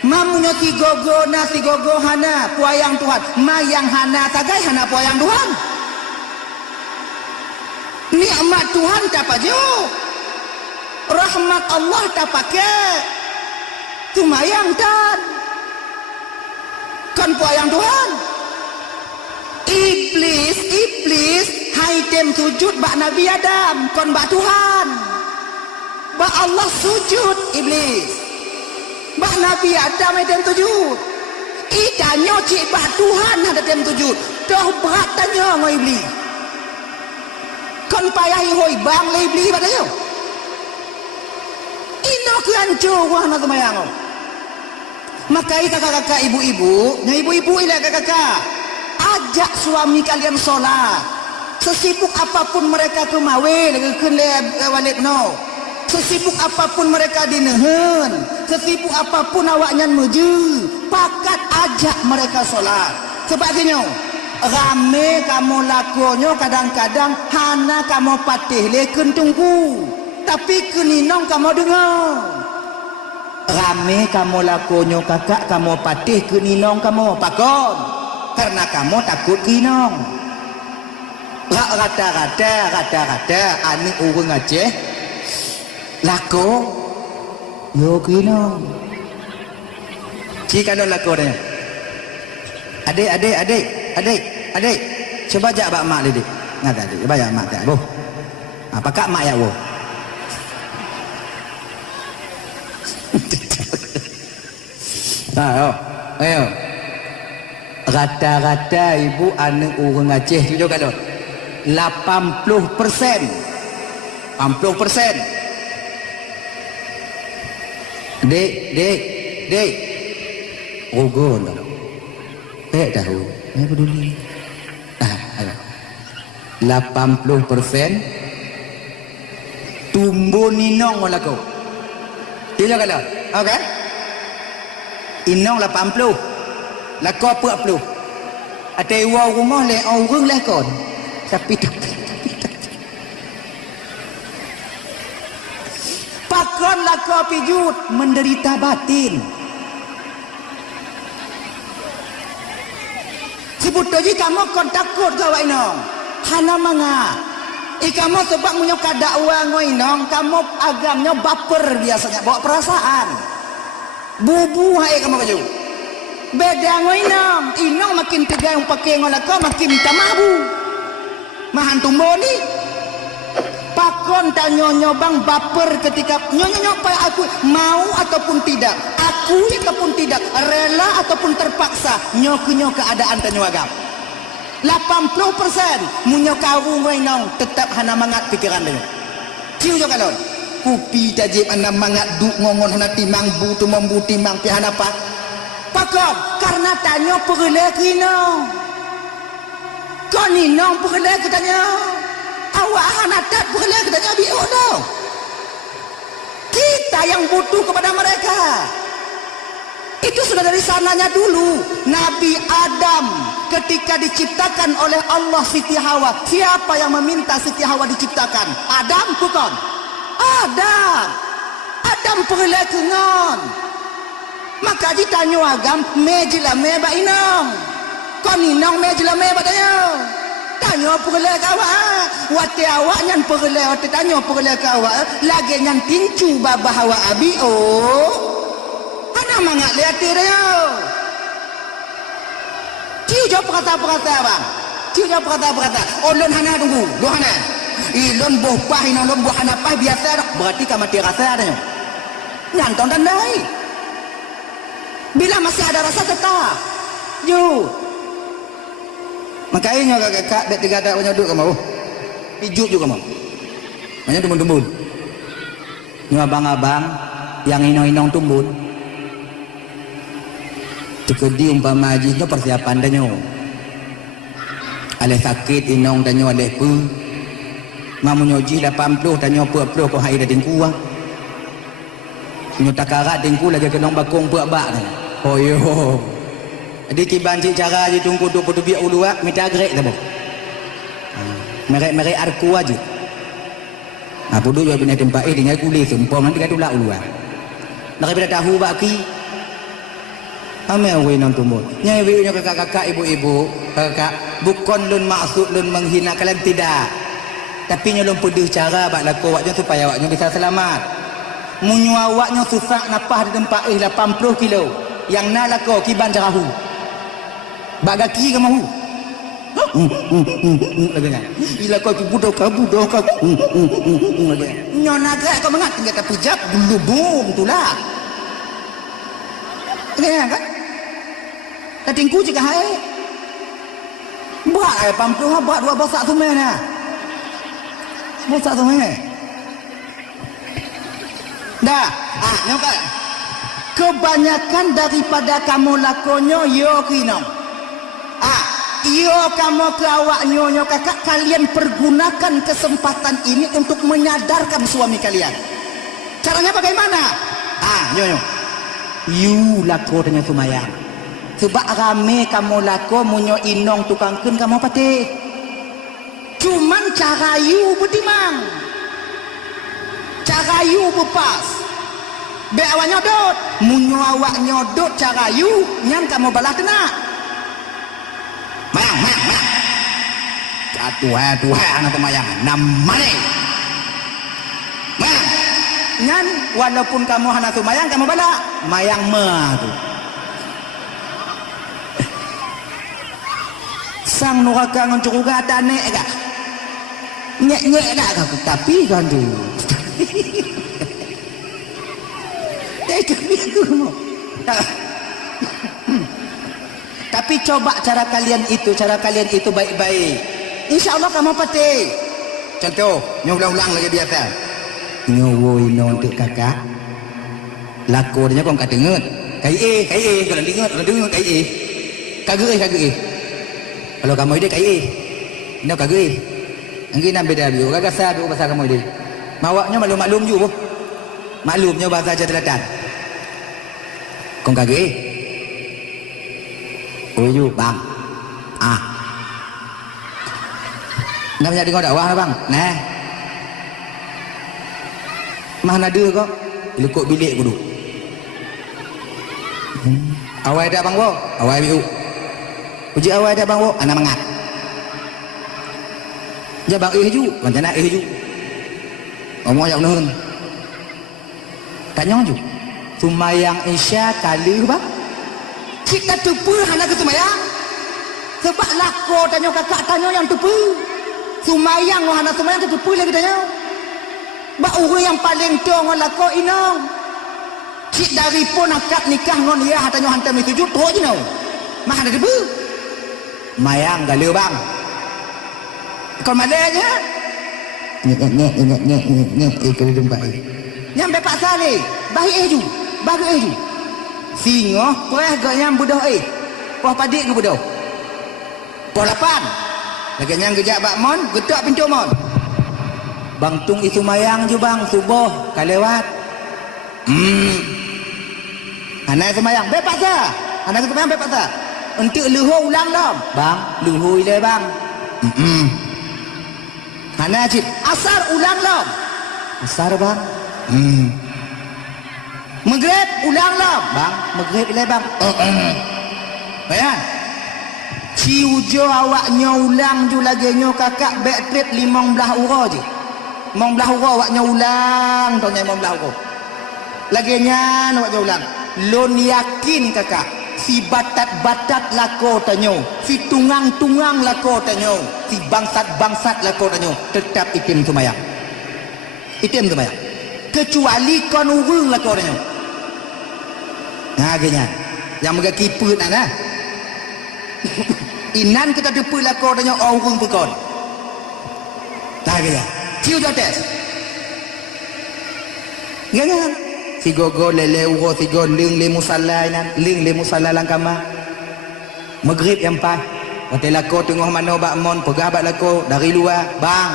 Mamunya sigogo hana puayang Tuhan. Mayang hana sagai hana puayang Tuhan. Nikmat Tuhan tak pajo. Rahmat Allah tak pakai. Tumayang tan. Kan puayang Tuhan. Iblis hai tem sujud bak Nabi Adam, kon bak Tuhan. Bak Allah sujud iblis. Bak Nabi Adam hai tem sujud. Itanya cik bak Tuhan ada tem sujud. Dah berat tanya ngoi iblis. Kon payah hoi bang le iblis pada yo. Ino ke hancur wah nak semayang. Makai kakak-kakak ibu-ibu, ilah kakak-kakak, ajak suami kalian sholat. Sesibuk apapun mereka kemawin, walid no. Sesibuk apapun mereka dinehen, sesibuk apapun awaknya meju, pakat ajak mereka sholat. Sebagainya, rame kamu lakonyo kadang-kadang hana kamu patih leken tunggu, tapi keninong kamu dengar. Rame kamu lakonyo kakak kamu patih keninong kamu pakon, karena kamu takut kinong. Rata-rata ani urang Aceh lako yo kinong. Jika ada lako dia. Adik, coba ajak bak mak didik. Ngata adik, coba ya mak tak. Boh. Apa kak mak ya boh? Ayo. Rata-rata ibu anak orang Aceh tu juga dah 80%. 80%. Dek. Rogon dah. Tahu. Saya peduli. 80% tumbuh ninong wala kau. Dia kata, okey? Inong 80, lako 40. Ada iwa rumah le orang le kon. Tapi pakon lako pijut menderita batin. Sebutoji kamu kon takut kau inong. Hana manga. Kamu sebab menyokak dakwah ngoinong, kamu agamnya baper biasanya, bawa perasaan. Bubu hai kamu baju. Beda ngoinong, inong makin tegang pakai ngolako makin minta mabu. Mahan tumbo ni. Pakon tak nyonyobang baper ketika nyonyok pada aku mau ataupun tidak, aku ataupun tidak, rela ataupun terpaksa nyok keadaan tanyo agam. 80% munyo kawu ngoinong tetap hana mangat pikiran dia. Ciu jo kalon. Kupi tajib anda mangat duk ngongon hana timang bu tu membu timang pi hana pak. Pakam karena tanyo perle kino. Koni nong perle katanya. Awak hana tak perle katanya biu no. Kita yang butuh kepada mereka. Itu sudah dari sananya dulu. Nabi Adam ketika diciptakan oleh Allah Siti Hawa, siapa yang meminta Siti Hawa diciptakan? Adam bukan? Adam perle kengon. Maka ditanya agam mejila meba inong. Kon inong mejila meba tanya. Tanya perle kawa. Wate awak nyan perle, wate tanya perle kawa. Lagi nyan tincu babah hawa abi mangat lihat dia. Ciu jawab perkata-perkata bang. Ciu jawab perkata-perkata. Oh lon hana tunggu, lon hana. Lon bohpah ino lon buah hana pah biasa dah. Berarti kamu mati rasa adanya. Nyantong tandai. Bila masih ada rasa tetap. Yo. Makanya kakak dek tiga tak punya duduk kamu. Pijuk juga kamu. Banyak tumbun-tumbun. Ni abang-abang yang inong-inong tumbun. Cekedi umpama hajinya persiapan danyo. Alih sakit inong danyo alih pu. Mamu nyoji 80 danyo pu-pu ko hai dah tingku ah. Nyo takarat tingku lagi kenong bakong pu-bak ni. Oh yo. Adi kiban cik cara je tunggu tu pu biak ulu ah minta grek dah boh. Merek-merek arku aja. Apa dulu bina tempat dengan kulit sempong nanti kadu lah ulu ah. Daripada tahu baki ame awe nang tumbuh. Nyai wiunya kakak-kakak, ibu-ibu, kakak, bukan lun maksud lun menghina kalian tidak. Tapi nyolong pedih cara bak laku awaknya supaya awaknya bisa selamat. Munyu awaknya susah napah di tempat 80 kilo. Yang nak laku kiban carahu. Bak gaki ke mahu. Lagi kan. Ila kau budak ka. Lagi. Nyona gak kau mengat tinggal pujak dulu bum tulah. Lagi kan? Tingku jika hai buat ai pampuh buat dua bosak tu mana bosak tu mana dah nyoka kebanyakan daripada kamu lakonyo yo kinong. Yo kamu ke awak nyonya kakak, kalian pergunakan kesempatan ini untuk menyadarkan suami kalian. Caranya bagaimana? Nyonya, you lako dengan sumayang. Sebab rame kamu lako munyo inong tukangkeun kamu pati. Cuman cara you bedimang, cara you bepas. Be awak nyodot, munyo awak nyodot cara you, nyan kamu balah kena. Mayang. Tuhan anak mayang, namane. Mayang. Nyan walaupun kamu hana tu mayang kamu balah, mayang tu. Sang nuraka ngoncuruga tane ega. Nyek dah aku tapi kan tu. Tapi coba cara kalian itu baik-baik. Insya Allah kamu pati. Contoh, ulang-ulang lagi biasa. Nyowo ino untuk kakak. Lakornya kau tak dengar. Kai kalau dengar kai. Kagak. Kalau kamu ide kai. Ino kagak. Angin nak beda biu. Kagak sah biu bahasa kamu ide. Mawaknya maklum juga. Maklumnya bahasa Jawa Kong kagak. Oh you bang. Namanya dengar dakwah bang. Nah. Mana dia kok? Lekuk bilik kudu. Awai dah bang wo. Awai biu. Uji awai dah bang wo. Anak mengat. Ja bang ju. Rencana ju. Omong yang nuhun. Tanya ju. Sumayang Isya kali bang. Kita tupu hana ke sumayang. Sebab lako tanya kakak tanya yang tupu. Sumayang hana sumayang tupu lagi tanya. Ba orang yang paling tua ngon lako inong. Cik dari pun akad nikah ngon ia tanya hantar mi tujuh tu je no. Mah ada tupu. Mayang galau bang. Kau madanya? Nyek ikut jumpa. Nyampe Pak Saleh. Baik ju. Bagus ju. Singo, kau agaknya budak Kau padik ke budak? Kau 8. Lagi yang gejak bak mon, getak pintu mon. Bang tung itu mayang je bang, subuh kalewat. Anak semayang, bepak sah. Anak semayang bepak sah. Untuk luhur ulang dah. Bang, luhur ile bang. Anak cip, asar ulang dah. Asar bang. Maghrib ulang lah bang, maghrib ile bang. Bayan. Si ujo awaknya ulang ju lagi nyo kakak back trip 15 euro je. 15 euro awaknya ulang, tanya 15 euro. Lagi nyan awaknya ulang. Lon yakin kakak, si batat-batat lako tanyo, si tungang-tungang lako tanyo, si bangsat-bangsat lako tanyo, tetap itim semayang. Itim semayang. Kecuali kon urung lako tanyo. Nah, gini, yang mereka kipu nak. Inan kita depu lakor tanya orang pekon. Tak gini, cium tes. Gini, si gogo lele uro si gon ling le musalla inan, ling le musalla langkama. Maghrib yang pas, hotel lakor tengah mana bak mon, pegah bak lakor dari luar, bang.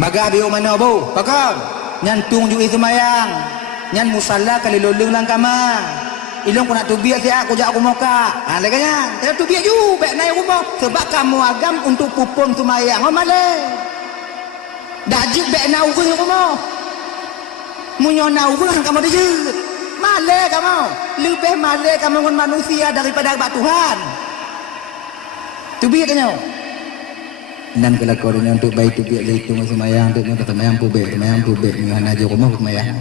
Bagah biu mana bu? Pekon, nyantung ju semayang. Nyan musalla kali lolong lang kama. Ilong ko nak tubiak siya, aku jak aku moka. Lagi kan? Saya tubiak ju, baik naik rumah. Sebab kamu agam untuk pupung sumayang. Oh male. Dajik baik naik rumah. Munyo naik rumah kamu dajik. Male kamu. Lebih male kamu dengan manusia daripada bak Tuhan. Tubiak tanya. Nan kelakuannya untuk baik tubiak itu sumayang, untuk kata mayang pubek, dengan aja rumah sumayang.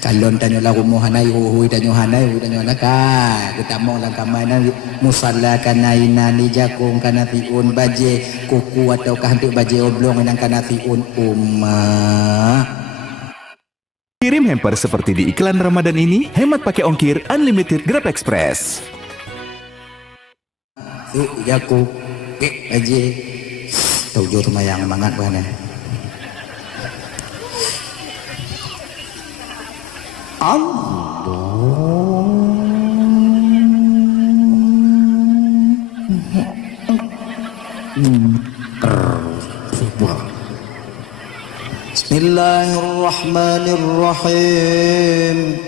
Kalau tanya lah rumah hanai, tanya hanai, kita mau lang kamay na musalla kanay ni jakong kanatiun baje kuku atau untuk baje oblong ng kanatiun Kirim hamper seperti di iklan Ramadan ini, hemat pakai ongkir unlimited Grab Express. Jakong baje tujuh semayang mangat mana. Bismillahirrahmanirrahim.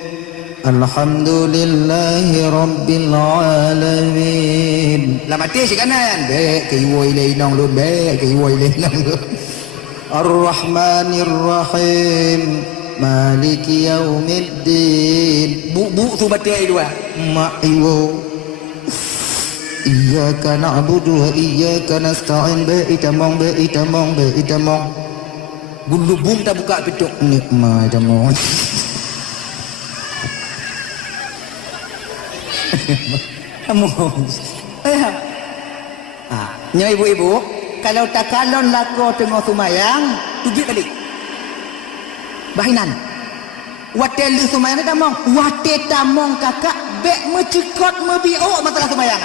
Alhamdulillahi rabbil alamin. Lah mati si kanan. Baik ke iwoi le nong lu baik ke iwoi le nong lu. Ar-Rahmanir-Rahim. Maliki yaumiddin. Bu tu baca dua. Mak iwo. Iyyaka na'budu wa iyyaka nasta'in. Baik tamong baik tamong baik tamong. Gulubung tak buka pintu nikmat tamong. Nya ibu-ibu, kalau tak kalon lako tengah sumayang, tujuh kali. Bahinan. Wate lu sumayang ni tamong, wate tamong kakak bek mecikot mebiok masalah sumayang.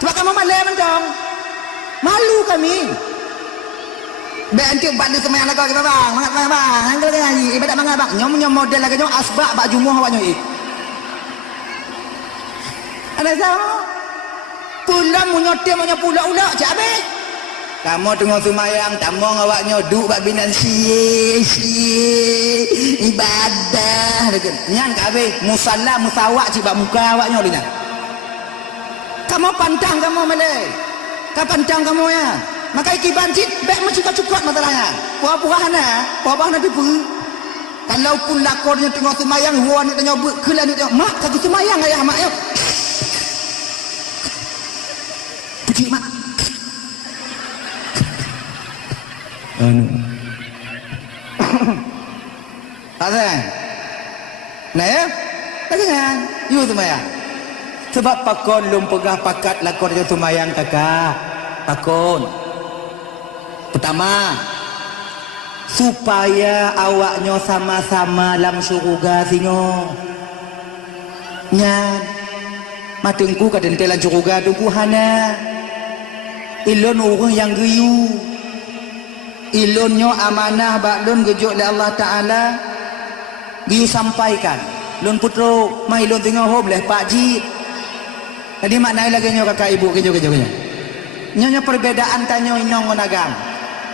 Sebab kamu malam dong. Malu kami. Bek antik bantu sumayang lako kita bang, bang. Hanggal ngaji ibadat mangga bang. Nyom model lagi nyom asbak bak jumuh awak nyoi. Ada sama pulang munyote pula ulah cak abe kamu tengok sumayang tamong awaknya duk bak binan si ibadah nyan ka abe musalla musawak cik bak muka awaknya lina kamu pantang kamu malay ka pantang kamu ya maka iki bancit bek mencukot-cukot masalahnya puah-puahana tipu kalau pun lakornya tengok sumayang huan nak tanya kelan nak tengok mak kaki sumayang ayah mak yo puji mak Azan nah ya lagi kan you sumayang sebab pakon lum pegah pakat lakor je sumayang kakak pakon pertama supaya awaknya sama-sama dalam syurga singo nyan matengku kadentelan syurga tunggu hana ilon orang yang geyu ilonnya amanah baklon gejuk oleh Allah Ta'ala geyu sampaikan lon putro mai lon tengah hom leh Pak Ji tadi maknanya lagi nyo kakak ibu kejo nyonya perbedaan tanyo inong ngonagam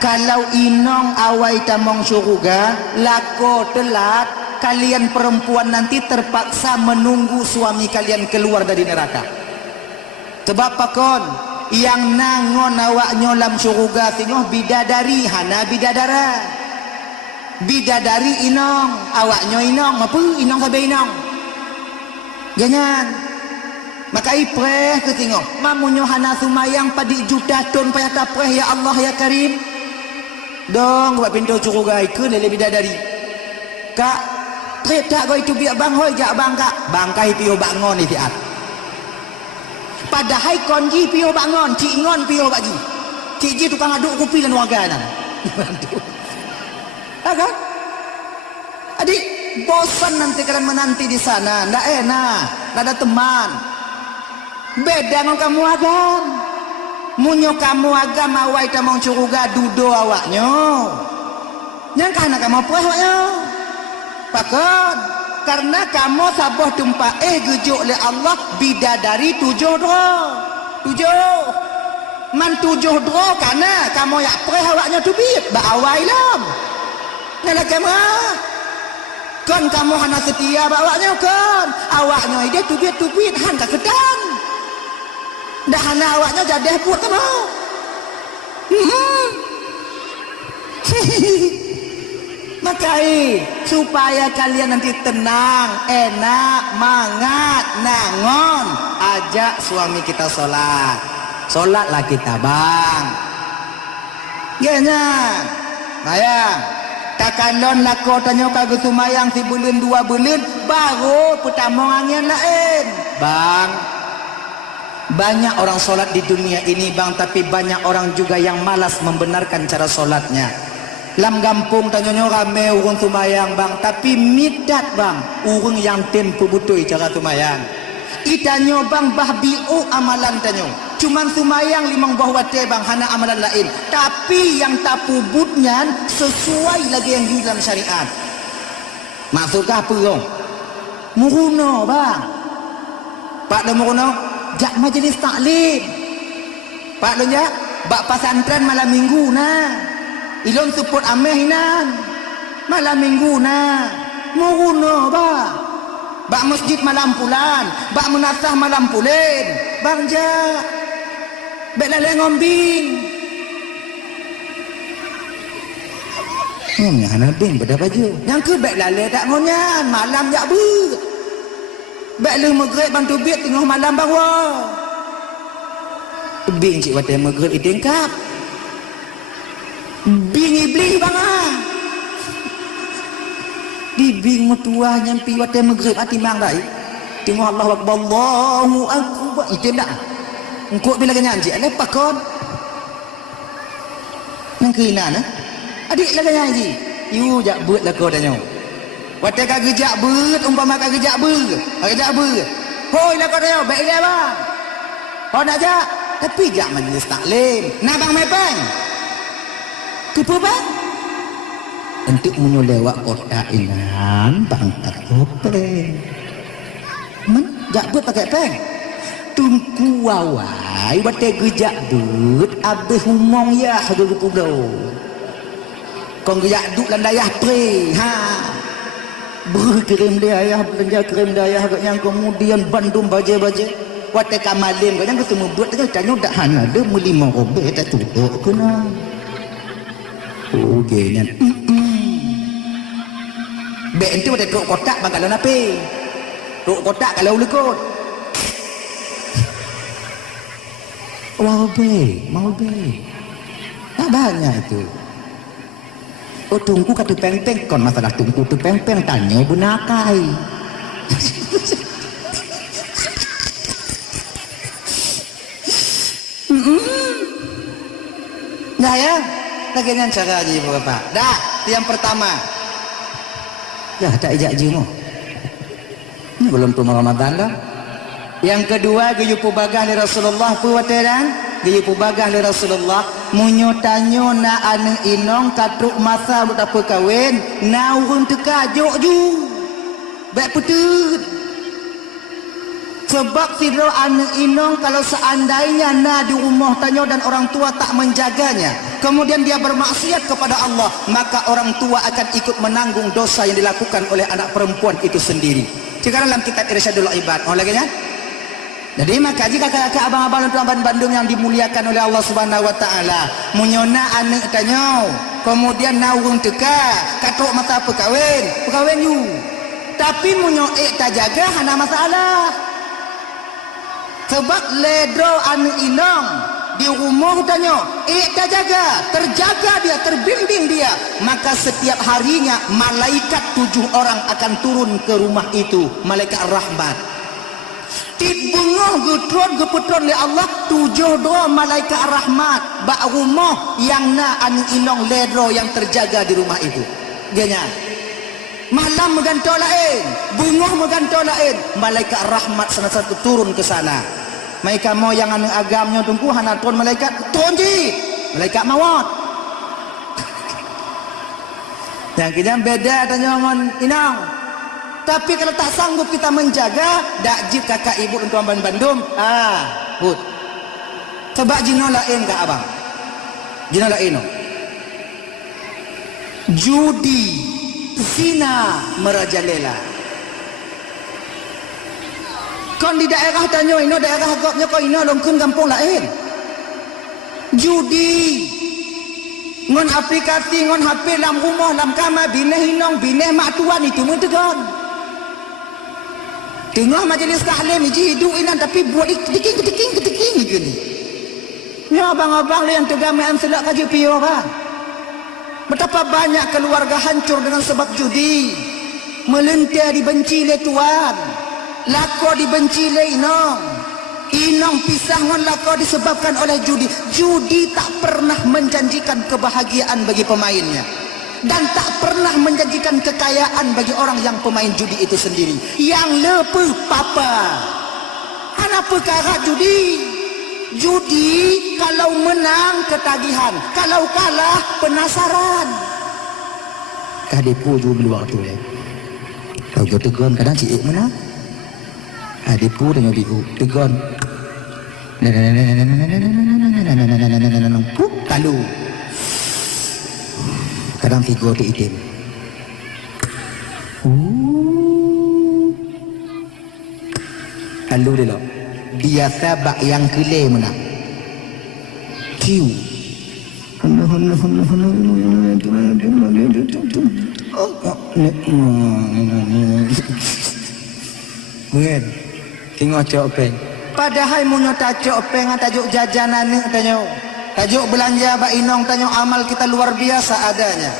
kalau inong awai tamong syurga lako telat kalian perempuan nanti terpaksa menunggu suami kalian keluar dari neraka sebab pakon yang nangon awaknya dalam syurga tengok bidadari hana bidadara bidadari inong awaknya inong apa inong sabe inong jangan maka ipreh ke tengok mamunyo hana sumayang padi juta ton payah tapreh ya Allah ya Karim dong buat pintu syurga ke lele bidadari kak tak kau itu biar bang hoi jak bang kak bangkai pio bangon ni tiat padahal konji pio bangon cik ngon pio bagi cik ji tukang aduk kopi dan warga nan kan adik bosan nanti kalian menanti di sana ndak enak ndak ada teman beda dengan kamu agam munyo kamu agam awai tamong syurga dudo awaknya yang kana kamu apa awaknya pakon karena kamu sabah tumpah gejuk oleh Allah bidadari tujuh man tujuh karena kamu yak preh awaknya tubit ba awai lam nala kamu kan kamu hana setia ba awaknya kan awaknya ide tubit han ka kedan dah hana awaknya jadah buat kamu makai supaya kalian nanti tenang, enak, mangat, nangon ajak suami kita sholatlah kita bang ganya mayang kakalon lako tanya kagak sumayang si bulan 2 bulan baru pertama angin lain bang banyak orang sholat di dunia ini bang tapi banyak orang juga yang malas membenarkan cara sholatnya lam gampung tanyonyo rame urang tumayang bang tapi midat bang urang yang tempo butui cara tumayang itanyo bang bahbiu amalan tanyo cuman tumayang 5 buah wate bang hana amalan lain tapi yang tapubutnya sesuai lagi yang di dalam syariat maksudkah apa Muruno bang. Pak dah muruno, jak majlis taklim. Pak dah jak, bak pasantren malam minggu na. Ilon support ameh hinan. Malam minggu na. Muruno bang. Bak masjid malam pulan, bak menasah malam pulen. Bang jak. Bek lalai ngombing. Yang nabing pada baju. Yang ke bek lalai tak ngonyan, malam jak ber. Bek lu maghrib bantu biat tengah malam bawa. Bing cik watai maghrib idengkap. Bing iblis bang ah. Bibing mutua nyampi watai maghrib ati mang dai. Tengok Allahu akbar, Allahu akbar. Itu dah. Engkau bila kenyang cik, lepas kon. Nang kena nah. Adik lah kenyang cik. You jak buat lah kau dah nyok. Watai kau gejak ber, umpama kau gejak ber. Gejak ber. Hoi lah kau dah nyok, baik dia bang. Kau nak jak? Tapi jak majlis taklim. Nak bang mepeng? Kepa bang? Untuk menyolewak kotak inan, bangkat kopeng. Jak buat pakai peng? Tungku wawai, watai gejak ber, abis humong ya, hadir pugau. Kau gejak duk landayah pre, ha. Berkirim dia ayah, belanja kirim dia ayah yang kemudian bandung baje-baje. Watai kamalin, kau yang ketemu buat dengan tanya dak hana dia melima robek tak tutup kena. Okey nyan. Bek ente watai truk kotak bang kalau nape. Truk kotak kalau lekut. Mau be. Tak banyak itu. Oh tungku kata peng-peng. Kon masalah tungku tu peng-peng. Tanya bunakai. Nah ya. Lagian cara aja ibu bapak. Dah. Yang pertama. Ya tak ijak jimu. Ini belum tu Ramadan dah. Yang kedua gayu pubagah ni Rasulullah puwataran. Gayu pubagah ni Rasulullah munyo tanyo na ane inong katruk masa betapa kawin na urun teka jok ju. Baik putut. Sebab sidro ane inong kalau seandainya na di rumah tanyo dan orang tua tak menjaganya, kemudian dia bermaksiat kepada Allah, maka orang tua akan ikut menanggung dosa yang dilakukan oleh anak perempuan itu sendiri. Sekarang dalam kitab Irsyadul Ibad. Oh lagi ya? Jadi maka jika kakak-kakak abang-abang dan tuan Bandung yang dimuliakan oleh Allah Subhanahu wa taala, munyona anak tanyo, kemudian naung teka, katuk masa perkawin you. Tapi munyo tak jaga hana masalah. Sebab ledro anak inong di rumah tanyo, tak jaga, terjaga dia, terbimbing dia, maka setiap harinya malaikat 7 orang akan turun ke rumah itu, malaikat rahmat. Tibunguh gutron geputron oleh Allah 7 doa malaikat rahmat bak rumah yang na anu inong ledro yang terjaga di rumah itu. Ganya malam megantau lain, bunguh megantau lain, malaikat rahmat salah satu turun ke sana. Mereka mau yang anu agamnya tunggu hana turun malaikat turun ji malaikat mawat. Yang kita beda tanya ngon inong. Tapi kalau tak sanggup kita menjaga, dak jib kakak ibu untuk abang Bandung. Hut. Sebab jino lain kak abang. Jino lain. Judi, zina, merajalela. Kon di daerah tanyo ino daerah agaknya kau ino longkun kampung lain. Judi. Ngon aplikasi, ngon HP dalam rumah, dalam kamar, bineh inong, bineh mak tuan itu mentegan. Tengah majlis taklim iji hidup inan tapi buat ketiking gitu ni. Ya abang-abang yang tegamian selak kaji piyo kan. Betapa banyak keluarga hancur dengan sebab judi. Melentir dibenci le tuan. Lako dibenci le inong. Inong pisah ngon lako disebabkan oleh judi. Judi tak pernah menjanjikan kebahagiaan bagi pemainnya. Dan tak pernah menjanjikan kekayaan bagi orang yang pemain judi itu sendiri. Yang lepu papa. Hana perkara judi. Judi kalau menang ketagihan, kalau kalah penasaran. Kadipu judi waktu ya. Kau kau tegon kadang cik mana? Adikku dengan biku tegon. Lalu kadang figur di itim. Lalu dia lah. Biasa bak yang kelih mana? Kiu. Mungkin tengok cok peng. Padahal munyo tajuk peng tajuk jajanan ni tanya. Tajuk belanja bak inong tanya amal kita luar biasa adanya.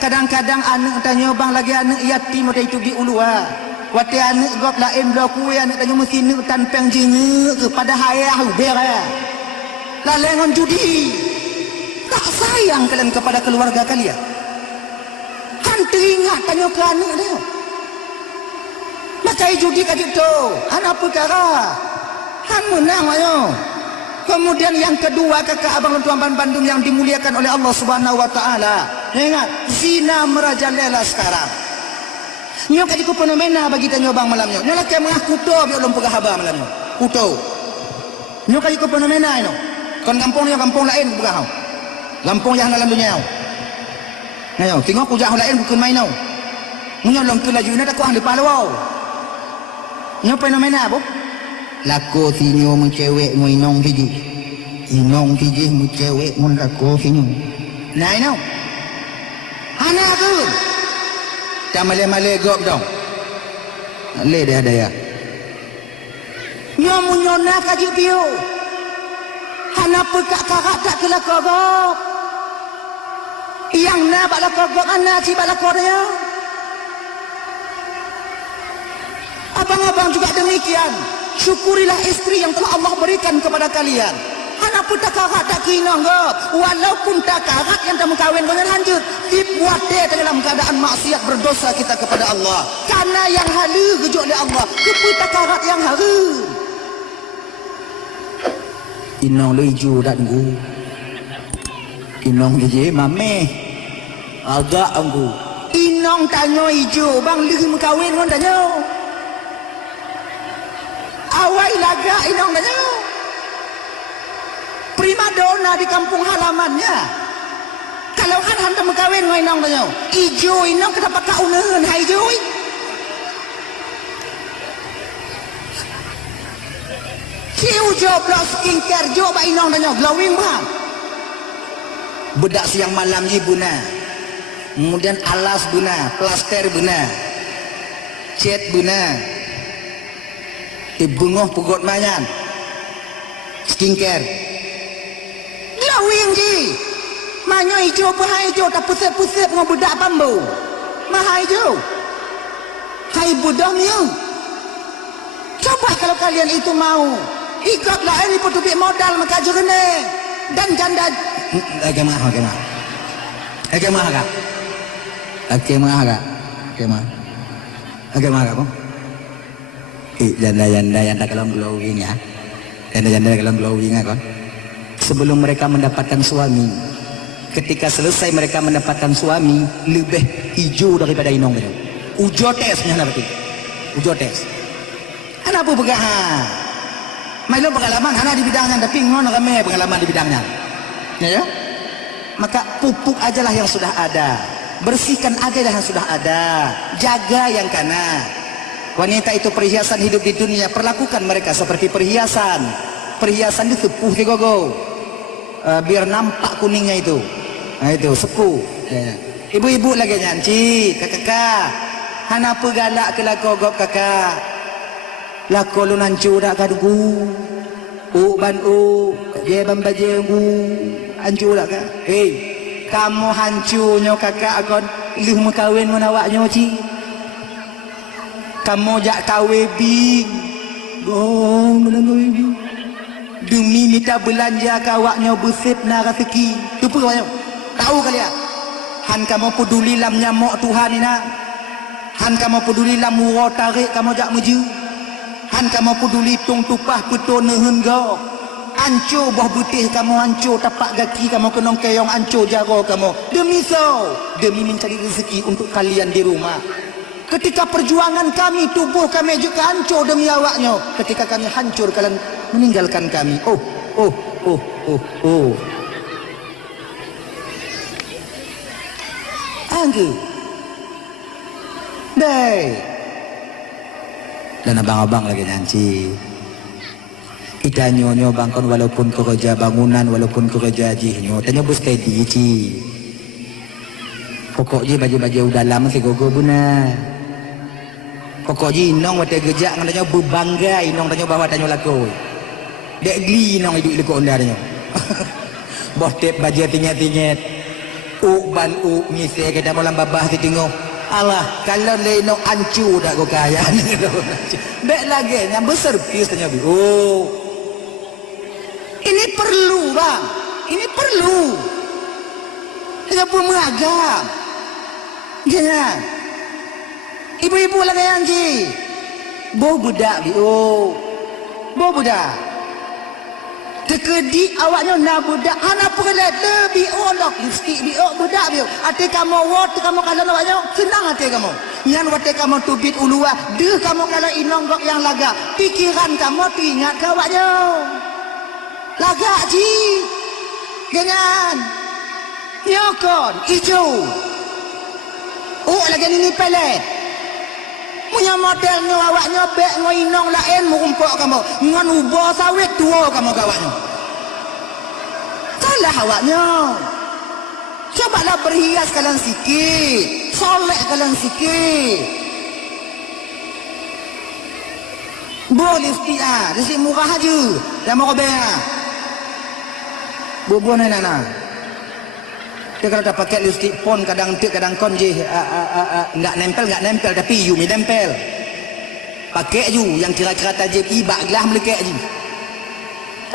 Kadang-kadang anak tanya bang lagi anak yatim ada itu di ulua. Wati anak gop lain bloku anak tanya mesti nak tanpeng jenguk kepada hayah ubera. Lalengan judi. Tak sayang kalian kepada keluarga kalian. Kan teringat tanya ke anak dia. Makai judi kat itu. Anak perkara. Han menang ayo. Kemudian yang kedua kakak abang dan tuan Bandung yang dimuliakan oleh Allah Subhanahu wa taala. Ingat, zina merajalela sekarang. Nyo kaji ku fenomena bagi tanya bang malamnya. Nyo lah kayak mengaku to biar belum pegah abang malamnya. Kuto. Nyo kaji ku fenomena ino. Kon kampung ni kampung lain pegah. Lampung yang dalam dunia. Ayo, tengok ku jauh lain bukan main. Nyo long tu laju ni tak ku ahli palau. Nyo fenomena apa? Lako sinyo mu cewek mu inong tiji. Inong tiji mu cewek mu lako sinyo. Nah ino. Anak aku. Tak male-male gop dong. Le dia ada ya. Nyo mu nyona kaji piu. Hana pekak karak tak kela kogok. Yang na bala kogok ana ci bala kornya. Abang-abang juga demikian. Syukurilah istri yang telah Allah berikan kepada kalian. Hana pun tak karat tak kinong gop. Walaupun tak karat yang tak mengkawin dengan lanjut. Dibuat dia dalam keadaan maksiat berdosa kita kepada Allah. Karena yang halu gejok oleh Allah. Kepui tak karat yang haru. Inong leju dan gu. Inong leju mame. Agak anggu. Inong tanya hijau bang lagi mengkawin kan tanya. Awai laga inong tanya. Prima donna di kampung halamannya. Kalau kan hantar mengkawin dengan inong tanya. Hijau inong kenapa kau nehen hai hijau? Kiu jo plus skincare jo ba inong tanya glowing bang. Bedak siang malam ji buna. Kemudian alas buna, plaster buna. Cat buna. Dibungoh pugot manyan. Skincare. Glowing ji. Manyo hijau apa hijau tak pusat-pusat dengan bedak bambu. Mah hijau. Hai budak miu. Coba kalau kalian itu mau. Ikutlah ini petubik modal maka jurne dan janda agama kok janda-janda yang tak kalau glowing ya janda-janda kalau glowing kan sebelum mereka mendapatkan suami ketika selesai mereka mendapatkan suami lebih hijau daripada inong itu ujo tesnya berarti ujo tes kenapa pegang Milo pengalaman hanya di bidangnya tapi ngono kami pengalaman di bidangnya ya maka pupuk ajalah yang sudah ada bersihkan ajalah yang sudah ada jaga yang kana wanita itu perhiasan hidup di dunia perlakukan mereka seperti perhiasan itu sepuh kegogo biar nampak kuningnya itu nah itu sepuh ya. Ibu-ibu lagi nyanci kakak hana pegalak ke lakogop kakak lako lu nancu dak kadugu ban je bambaje ancu dak ka kamu hancurnya kakak akon lih mekawin menawaknya ci kamu jak kawe bing demi minta belanja kawaknya besip na rezeki tu apa tahu kalian han kamu peduli lam nyamuk Tuhan ina han kamu peduli lam wuro tarik kamu jak meju han kamu peduli tung tupah betul nehen go hancur buah putih kamu hancur tapak kaki kamu kenong keong hancur jaro kamu demi mencari rezeki untuk kalian di rumah Ketika perjuangan kami, tubuh kami juga hancur demi awaknya. Ketika kami hancur, kalian meninggalkan kami. Oh. Angge. Baik. Dan abang-abang lagi nyanyi. Kita nyonya bangkon walaupun kerja bangunan, walaupun kerja jinyo. Tanya bus steady ci. Pokoknya baju-baju dalam si gogo buna. Pokoknya inong wate gejak ngananya berbangga inong tanya bawa tanya laku. Dek gli inong hidup lekuk anda tanya. Bohtep baju tinyat-tinyat. Ban misal kita malam babah si tengok. Allah, kalau lenok ancu dah kau kaya. Dek lagi yang berservis tanya bi. Oh. Ini perlu bang. Ini perlu. Kita pun mengagam. Jangan. Ibu-ibu lagi yang ji. Bo budak bi. Oh. Bo budak. Tekedi awaknya nak budak. Hana perlet lebih olok. Lipstick bi. Oh budak bi. Hati kamu wat. Kamu kalau awaknya. Senang hati kamu. Yang waktu kamu tubit ulua. Deh kamu kalau inong gok yang laga. Pikiran kamu teringat ke awaknya. Laga ji. Jangan. Nyokon. Hijau. Oh lagi ini pelet. Punya modelnya awaknya bek ngoinong lain mumpuk kamu. Ngan ubah sawit tua kamu kawaknya. Salah awaknya. Cobalah berhias kalian sikit. Solek kalian sikit. Boleh setiap. Dia murah aja. Yang mau bayar. Bubuh nana. Dia kalau dah pakai lipstick pon kadang tik kadang kon je enggak nempel tapi you mi nempel. Pakai you yang kira-kira tajib ibak gelah melekek je.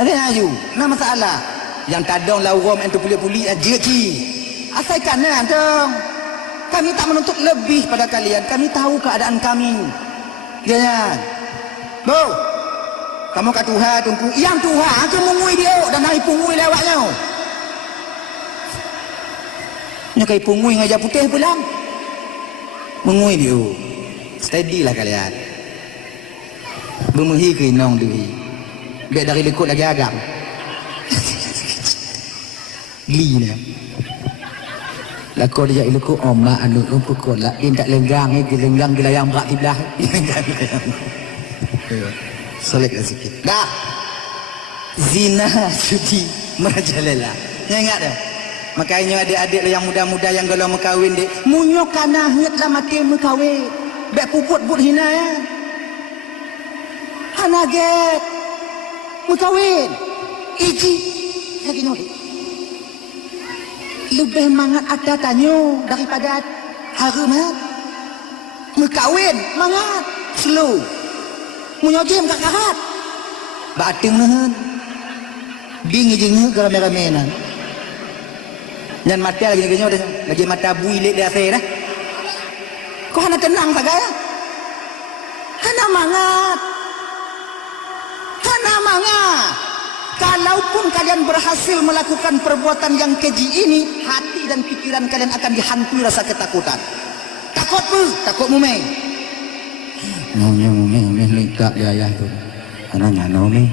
Ada you, nak masalah. Yang tadong laurom entu puli-puli aja ji. Asaikan dong. Kami tak menuntut lebih pada kalian. Kami tahu keadaan kami. Jangan. Bo. Kamu kat Tuhan tunggu. Yang Tuhan ke mungui dia dan naik pungui lewatnya. Nyakai pungui ngajak putih pulang. Mengui dia. Steady lah kalian. Bermuhi ke inong dia. Biar dari lekut lagi agam. Gili lah. Lakor dia lekut omak anu pukul lah. Dia tak lenggang ni. Dia lenggang gila yang berat di belah. Solek lah sikit. Dah. Zina judi merajalela. Ingat dah. Makanya adik-adik yang muda-muda yang kalau mengkawin dek, munyok kana hitlah mati mengkawin. Bek puput-put hina ya. Hanaget. Mengkawin. Iji. Lagi nyori. Lebih mangat ada tanyo daripada harum ha. Mengkawin mangat slow. Munyojem kat karat. Bating nahan. Bing ijingnya ke rame-rame nan. Dan mata lagi mata bui lek dia saya dah. Kau hana tenang tak gaya? Hana mangat. Hana mangat. Kalaupun kalian berhasil melakukan perbuatan yang keji ini, hati dan pikiran kalian akan dihantui rasa ketakutan. Takut pun, takut mumeng. Mumeng, mumeng lengkap dia ayah tu. Anaknya mumeng,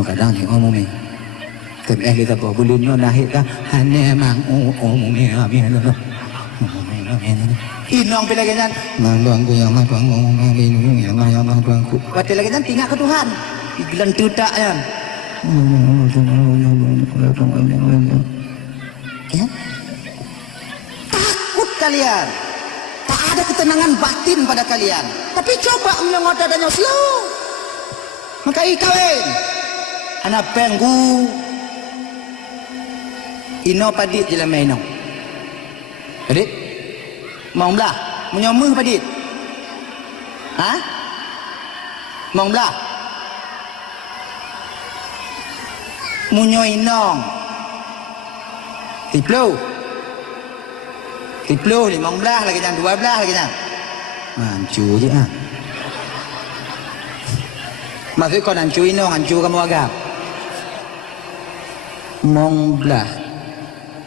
kadang ni mumeng. Tapi kita bawa bulinyo nahit ka hane mang mumeng amin. Inong pila ganyan. Nandang ko yang matang mumeng yang matangku. Pati lagi nan tinggal ke Tuhan. Iglan tutak yan. Ya? Takut kalian. Tak ada ketenangan batin pada kalian. Tapi coba menyongot dadanya slow. Maka ikawin. Anak penggu. Ino padit je lah main ino. Padit? Mau belah? Menyomah padit? Ha? Mau belah? Munyo inong. Tiplo. Tiplo ni 15 lagi jangan 12 lagi jangan. Hancur je ah. Maksud kau hancur inong, hancur kamu agak. Monglah.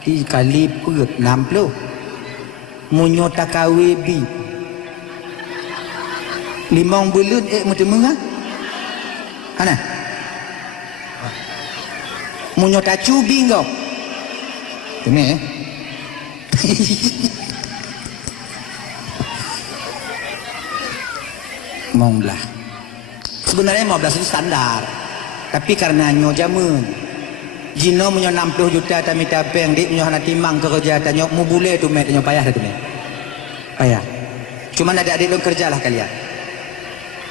Kali perut 60. Munyo takawe bi. limong bulut macam mana? Ana. Munyo tacu bingo. Ini Monglah. Sebenarnya 15 itu standar. Tapi karena nyo jamun. Jino menyo 60 juta tapi tapeng dik menyo hana timang kerja tanyo mu bule tu met nyo payah dah tu met. Payah. Cuma ada adik lo kerjalah kalian.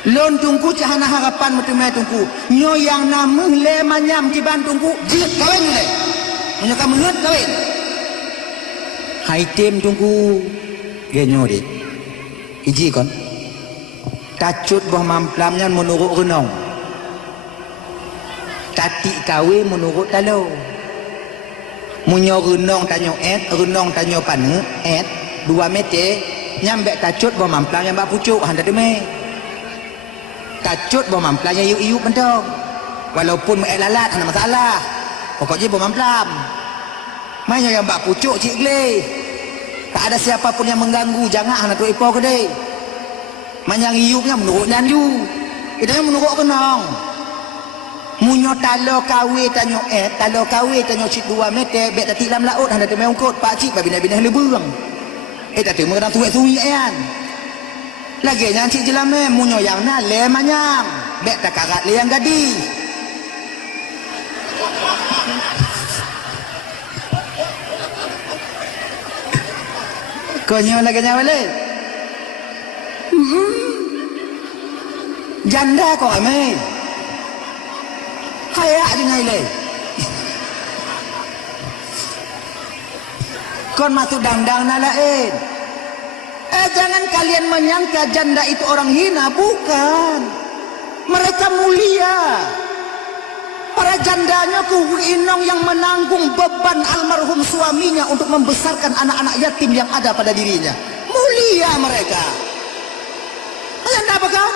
Lon tungku cahana harapan mutu met tungku. Nyo yang nama le manyam tiban tungku jit kawin le. Menyo kamu ngut kawin. Hai tim tungku. Ge nyo dik. Iji kon. Tacut boh mamplamnya menurut renong. Tati kawe menurut talo. Munyo renong tanyo renong tanyo panu, 2 meter, nyambek tacut boh mamplamnya mbak pucuk handa deme. Tacut boh mamplamnya iu-iu mentong. Walaupun lalat hana masalah. Pokoknya boh mamplam. Mainnya yang mbak pucuk cik le. Tak ada siapapun yang mengganggu, jangan hana tu ipo kedai. Manyang iupnya menurut nyanju. Itu yang menurut kenong. Munyo talo kawe tanyo talo kawe tanyo cik 2 meter bet tati lam laut handa te meungkot pak cik babina-bina lebeung. Tati mengadang tuwe-tuwe kan. Lagi nyan cik jelame munyo yang na le manyam. Bet takarat le yang gadi. Konyo lagi nyawale. Janda kok ame. Hayak dengan ile. Kon masuk dangdang nalain. Jangan kalian menyangka janda itu orang hina, bukan. Mereka mulia. Para jandanya inong yang menanggung beban almarhum suaminya untuk membesarkan anak-anak yatim yang ada pada dirinya. Mulia mereka. Janda apakah?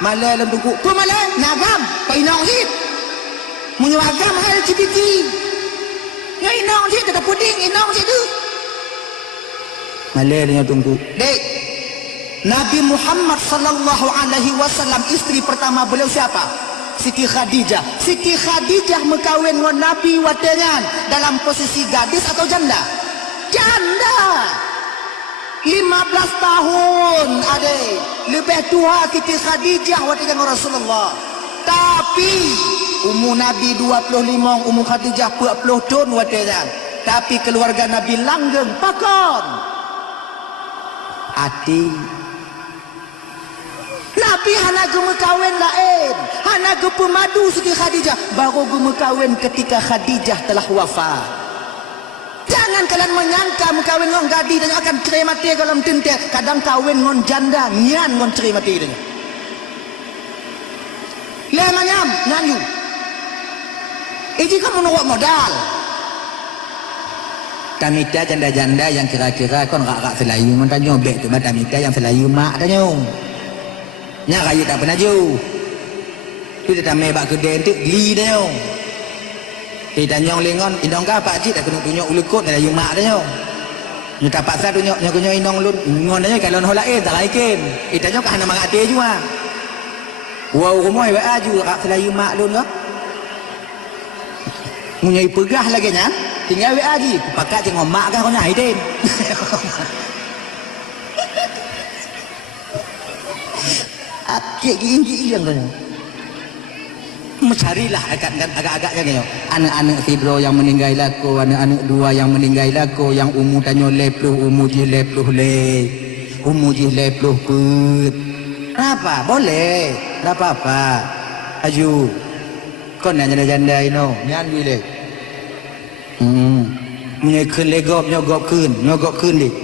Malai lentuku. Tu malai nagam, painong hit. Munyo agam hal LGBT. Ya inong je tetap puding inong je tu. Malai dia tunggu. Dek. Nabi Muhammad sallallahu alaihi wasallam isteri pertama beliau siapa? Siti Khadijah. Siti Khadijah mengkawin dengan Nabi watengan dalam posisi gadis atau janda? Janda. 15 tahun adik. Lebih tua Siti Khadijah watengan Rasulullah. Tapi umur Nabi 25, umur Khadijah 40 tahun watengan. Tapi keluarga Nabi langgeng pakon. Hati. Nabi hana gemu kawin lain. Hana gemu madu Siti Khadijah. Baru gemu kawin ketika Khadijah telah wafat. Jangan kalian menyangka mengkawin dengan gadis dan akan cerai mati kalau mentintir. Kadang kawin dengan janda, nyan dengan cerai mati dia. Lemanyam, nyanyu. Ini kamu menurut modal. Tamita janda-janda yang kira-kira kon rak-rak selayu mentanya bek tu tamita yang selayu mak tanya. Nya kaya tak pernah jauh. Tu dia tamai bak kedai tu geli tanya. Kita nyong lengon indong ka pak cik tak kena tunjuk ulukut selayu mak tanya. Nya tak paksa tunjuk nya kunyo indong lun ngon tanya kalau hol lain tak laikin. Tanya ka hana mangate jua. Wow rumoi wa aju rak selayu mak lun ka. Munyai pegah lagi nyan. Tinggal WA lagi. Pakat tengok mak kan kau nyai din. Akik gini yang tu. Mencarilah agak-agaknya kau. Anak-anak Fibro yang meninggal laku, anak-anak 2 yang meninggal laku, yang umur tanya lepluh, umur je lepluh le, umur je lepluh put. Apa? Boleh. Tak apa-apa. Aju. Kau nak janda-janda ino, nyan bila. Menyekun legop nyogok kun dik.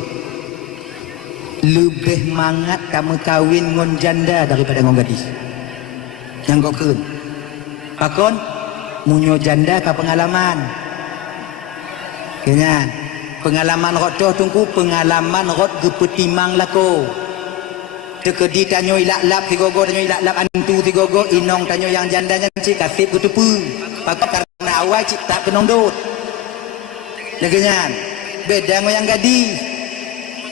Lebih mangat kamu kawin ngon janda daripada ngon gadis. Yang kau kun. Pakon munyo janda ka pengalaman. Kena pengalaman rot doh tungku pengalaman rot gepetimang lako. Tekedi tanyo ilak-lap tigogo tanyo ilak-lap antu tigogo inong tanyo yang jandanya cik kasih kutupu. Pakon karena awal cik tak kenong dot. Lagian beda ngoyang gadi.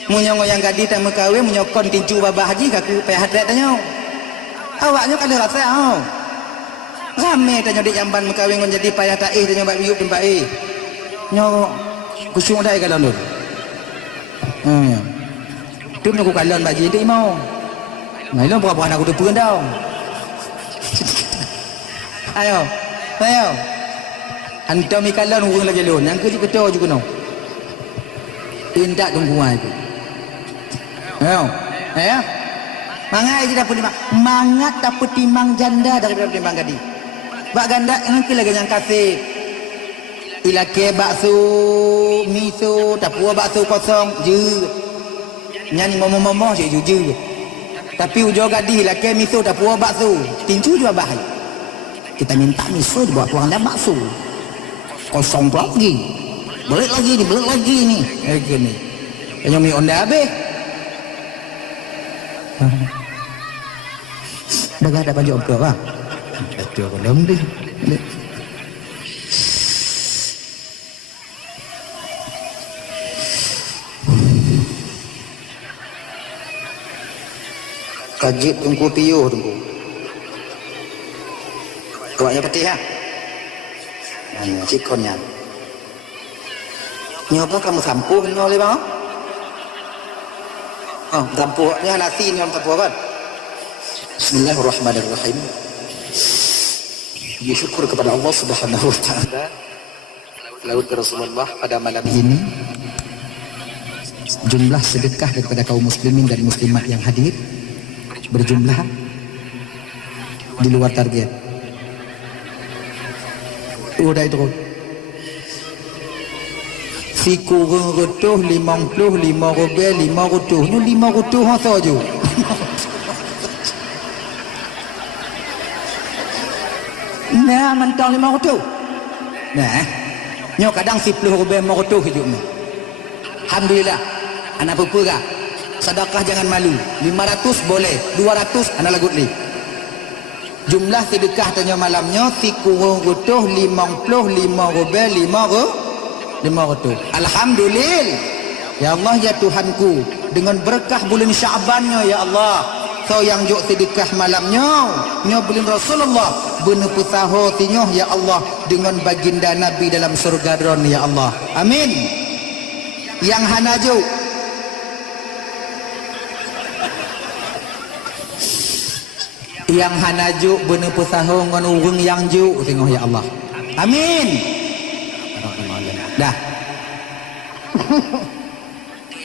Munyo ngoyang gadi tak mekawin munyo kon tinju babah haji kaku payah hadrat tanyo. Awaknya kan ada rasa rame tanya dek jamban mengkawin kon jadi payah tak tanya bak biuk tempat nyo kusung dai kalon tu. Tu nak ku kalon bagi dek mau. Ngai lo bukan aku tu pun dah. Ayo. Antum mi kalon urang lagi lon. Yang ke ketua juga no. Tindak tungguan itu. Ayo. Mangai je dapat timang. Mangat dapat timang janda daripada timang gadi. Bak ganda nanti lagi yang kasih. Ilake bakso, miso, tapua bakso kosong, je. Nyanyi momo je. Tapi ujung gadi ilake miso tapua bakso. Tinju juga bahaya. Kita minta miso dibuat tuang dan bakso. Kosong lagi. Belit lagi ni. Gini. Yang mi onda habis. Dah ada baju apa bang? Betul belum deh. Kajit tunggu piuh tunggu. Kuatnya peti ha? Cikonnya. Ni apa kamu sampu ni oleh bang? Sampu ni nasi ni sampu kan? Bismillahirrahmanirrahim. Syukur kepada Allah Subhanahu wa taala. Laut Rasulullah pada malam ini jumlah sedekah daripada kaum muslimin dan muslimat yang hadir berjumlah di luar target. Udah itu. Siku rutuh 55 rubel 5 rutuh. Ni 5 rutuh saja. Nah, mentang 5 rutuh. Nah, nyo kadang 10 rubel 5 rutuh hidup ni. Alhamdulillah. Anak pupura. Sedekah jangan malu. 500 boleh, 200 anak lagut li. Jumlah sedekah tanya malamnya siku rutuh 55 rubel 5 rutuh. Alhamdulillah. Ya Allah ya Tuhanku, dengan berkah bulan Syabannya ya Allah. So yang juk sedekah malamnya nyo bulan Rasulullah bener pesaho tinyo ya Allah dengan baginda Nabi dalam surga dron ya Allah. Amin. Yang hanaju bener pesaho ngan urang yang juk tengok ya Allah. Amin. Dah.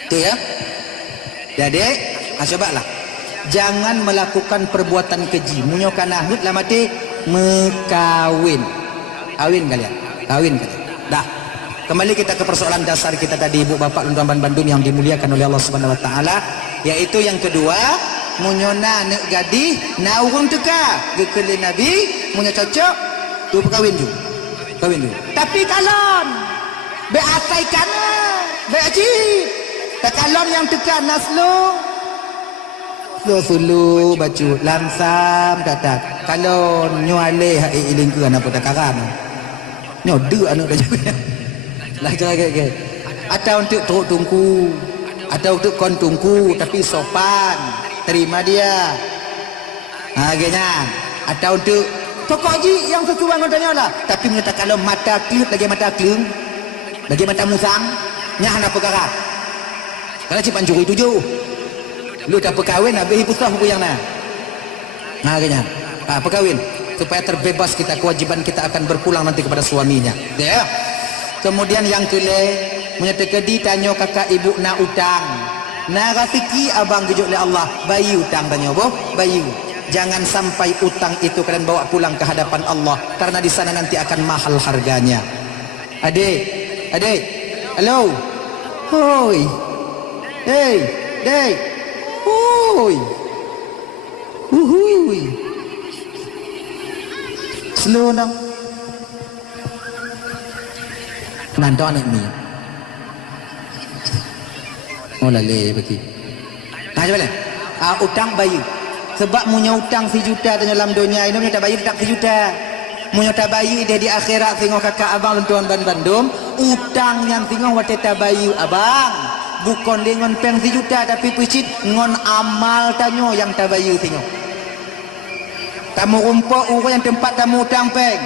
Tu ya. Jadi, cobalah. Jangan melakukan perbuatan keji. Munyo kana hud lah mati mekawin. Kawin kalian. Dah. Kembali kita ke persoalan dasar kita tadi, Ibu Bapak dan Tuan Bandung yang dimuliakan oleh Allah Subhanahu wa taala, yaitu yang kedua, munyo na nek gadih na urang teka gekele Nabi, munyo cocok tu berkawin ju. Tapi kalon be atai kana, be ajib. Tak kalon yang teka naslu sulu baju lansam datat kalon nyuale hai iling ke apa tak karam nyo de anu dah juga lah ke atau untuk teruk tungku atau untuk kon tungku tapi sopan terima dia genya atau untuk pokok ji yang sesuai ngodanya lah tapi menyatakan kalau mata kliuk lagi mata kliung lagi mata musang nyah nak perkara kalau cipan curi tujuh lu tak perkahwin habis pusah buku yang na kayaknya perkahwin supaya terbebas kita, kewajiban kita akan berpulang nanti kepada suaminya ya. Kemudian yang kele menyatakan ditanya kakak ibu na utang na rafiki abang gejuk oleh Allah bayi utang tanya boh bayi jangan sampai utang itu kalian bawa pulang ke hadapan Allah karena di sana nanti akan mahal harganya. Adik halo hoi hey dek hui slow down nanti anak ni lale bagi coba lah utang bayi sebab punya utang 1 juta dalam dunia ini punya tak bayi tak 1 juta punya tak bayi dia di akhirat tengok kakak abang dan tuan Bandung utang yang tengok waktu tak bayi abang bukan dengan peng 1 juta tapi picit ngon amal tanyo yang tabayu tengok Tamu rumput orang yang tempat tamu hutang peng.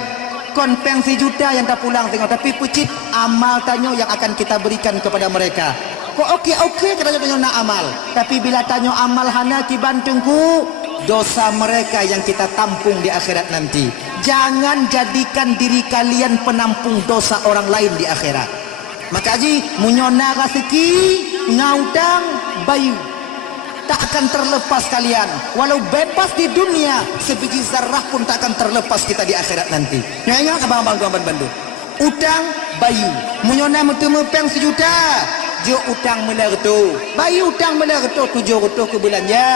Kon peng 1 juta yang tak pulang tengok. Tapi pecit amal tanya yang akan kita berikan kepada mereka. Kok okey katanya tanya nak amal. Tapi bila tanya amal hana ki bantengku, dosa mereka yang kita tampung di akhirat nanti. Jangan jadikan diri kalian penampung dosa orang lain di akhirat. Maka haji munyona rezeki ngautang bayu tak akan terlepas kalian. Walau bebas di dunia, sebiji zarah pun tak akan terlepas kita di akhirat nanti. Ingat abang-abang Bandung. Utang bayu munyona metemu peng 1 juta. Jo utang melertu. Bayu utang melertu 700 ke belanja.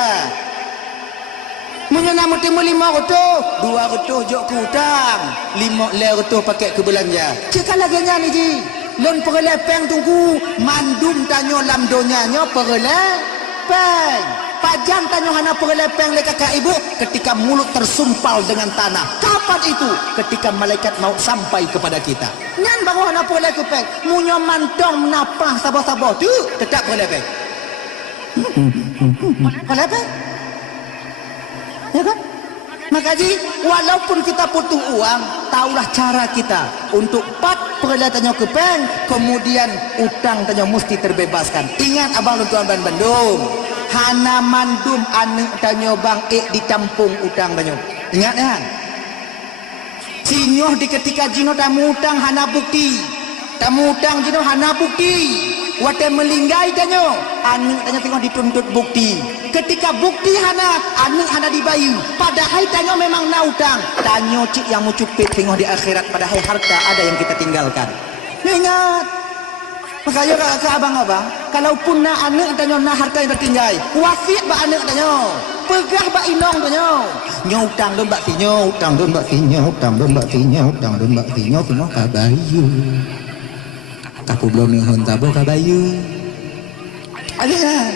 Menyana metemu 500, 200 jok ke hutang, 500 pakai ke belanja. Cakap lagi ni ji. Lon perlepeng tunggu mandum tanyo lam donyanya perlepeng. Pajang tanyo hana perlepeng le kakak ibu ketika mulut tersumpal dengan tanah. Kapan itu? Ketika malaikat maut sampai kepada kita. Ngan baru hana perlepeng. Munyo mantong menapah sabar-sabar tu tetap perlepeng. Perlepeng? Ya kan? Maka ji, walaupun kita butuh uang, taulah cara kita untuk perlihatannya ke bank, kemudian utang tanya mesti terbebaskan. Ingat abang tuan Bandung, hana mandum anu tanya bang ditampung utang tanya. Ingat kan? Sinyoh di ketika jino tamu utang hana bukti, tamu utang jino hana bukti. Wate melinggai tanya, anu tanya tengok dituntut bukti. Ketika bukti anu hana dibayu. Padahal tanya memang na utang. Tanya cik yang mau cupit tengok di akhirat. Padahal harta ada yang kita tinggalkan. Ingat. Makanya ke abang-abang, kalaupun na anu tanya na harta yang tertinggal, wasiat ba anu tanya. Pegah ba inong tanya. Nyutang don bak sinyo, utang don bak sinyo, utang don bak sinyo, utang don bak sinyo, tengok kabayu. Aku belum nihun tabo kabayu. Ada.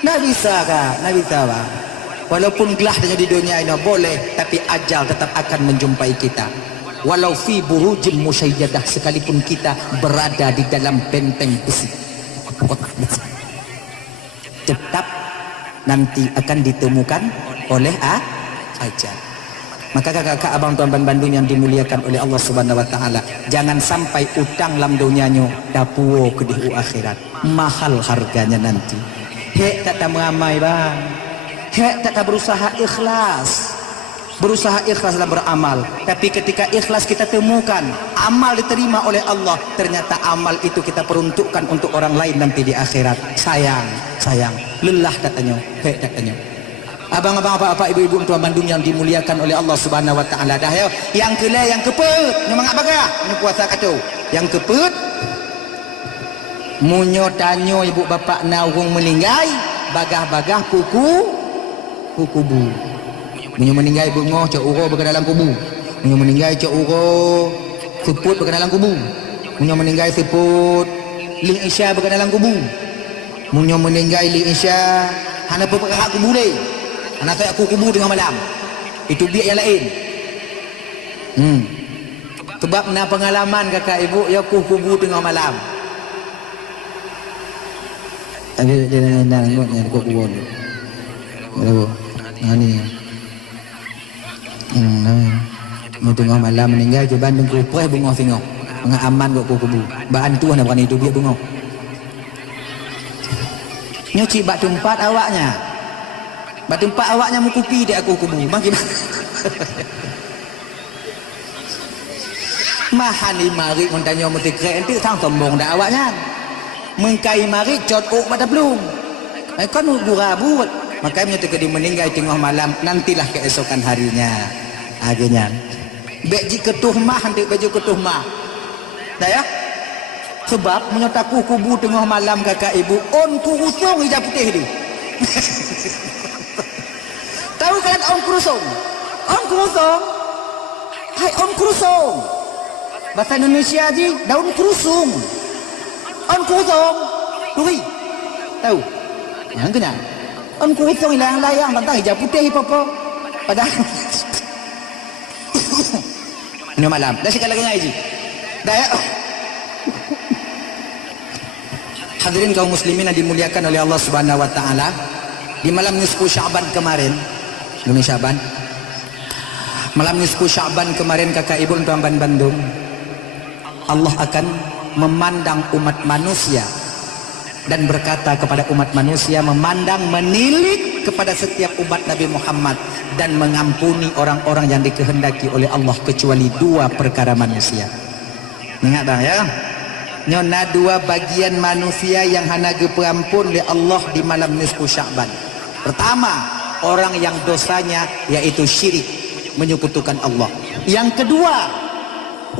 Nak bisa kah? Nak bisa bah. Walaupun gelah di dunia ini boleh, tapi ajal tetap akan menjumpai kita. Walau fi burujin musyayyadah, sekalipun kita berada di dalam benteng besi, tetap nanti akan ditemukan oleh ajal. Maka kakak-kakak abang tuan Bandung yang dimuliakan oleh Allah Subhanahu wa taala, jangan sampai utang lam dunianya dapuo ke di akhirat. Mahal harganya nanti. Hek tak mengamai bang. Hek tak berusaha ikhlas. Berusaha ikhlas dalam beramal. Tapi ketika ikhlas kita temukan amal diterima oleh Allah, ternyata amal itu kita peruntukkan untuk orang lain nanti di akhirat. Sayang. Lelah katanya. Hek katanya. Abang-abang, apa-apa, ibu-ibu tuan Bandung yang dimuliakan oleh Allah Subhanahu wa taala. Dah ya. Yang kelai, yang keput, memang apa gak? Ini puasa kata. Yang keput munyo tanyo ibu bapa naung meninggai, bagah-bagah kubu. Munyo meninggai bungo cak uro berada dalam kubu. Munyo meninggai cak uro seput berada dalam kubu. Munyo meninggai seput ling isya berada dalam kubu. Munyo meninggai ling isya hana perkara kubu deh. Anak saya aku kubu tengah malam. Itu biar yang lain. Sebab na pengalaman kakak ibu ya aku kubu tengah malam. Tapi dia nak ngotnya aku kubu. Berapa? Ni. Tengah malam meninggal je Bandung ku preh bunga singo. Ngah aman aku kubu. Baan tu nak berani itu biar bunga. Nyuci bak tempat awaknya. Batu empat awaknya mukupi dia aku kubu. Makin mahani mari mentanya mesti keren tu sang sombong dah awaknya. Mengkai mari cot ok pada belum. Kan gurabut. Makanya ketika dia meninggal tengah malam, nantilah keesokan harinya. Akhirnya beji ketuh mah nanti baju ketuh mah. Dah ya? Sebab menyataku kubu tengah malam kakak ibu on kurusung hijab putih dia. Tahu kan om kurusung? Om kurusung? Hai om kurusung. Bahasa Indonesia je daun kurusung. Om kurusung. Duri. Tahu? Yang kenal. Om kurusung layang-layang tentang hijab putih apa-apa. Padahal ini malam. Dah sekali lagi ngaji. Dah ya. Hadirin kaum muslimin yang dimuliakan oleh Allah Subhanahu wa taala, di malam nisfu Sya'ban kemarin, bulan Sya'ban, Malam nisfu Sya'ban kemarin kakak ibu tuan Bandung, Allah akan memandang umat manusia dan berkata kepada umat manusia, memandang, menilik kepada setiap umat Nabi Muhammad dan mengampuni orang-orang yang dikehendaki oleh Allah kecuali dua perkara manusia. Ingat dah ya, nyona dua bagian manusia yang hana gepeampun oleh Allah di malam nisfu Sya'ban. Pertama, orang yang dosanya yaitu syirik, menyekutukan Allah. Yang kedua,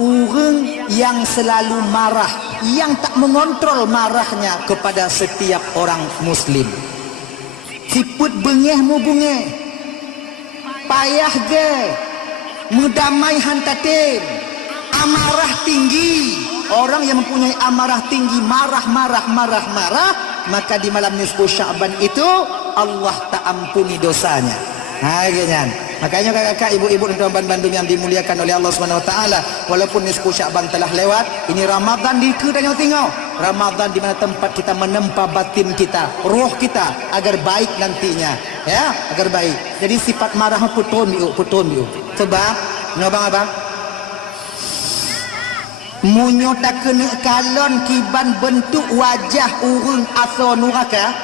orang yang selalu marah, yang tak mengontrol marahnya kepada setiap orang muslim. Siput bengeh mu bengeh, payah ge, mudamai hantatin, amarah tinggi. Orang yang mempunyai amarah tinggi, marah, maka di malam nisfu Sya'ban itu Allah tak ampuni dosanya. Makanya kakak, ibu-ibu dan tuan Bandung yang dimuliakan oleh Allah Subhanahu Wa Taala, walaupun nisfu Sya'ban telah lewat, ini Ramadan di kita tengok. Ramadan di mana tempat kita menempa batin kita, roh kita agar baik nantinya, ya, agar baik. Jadi sifat marah putun biu. Sebab, ngabang abang, munyo tak kena kalon kiban bentuk wajah urung aso nuraka.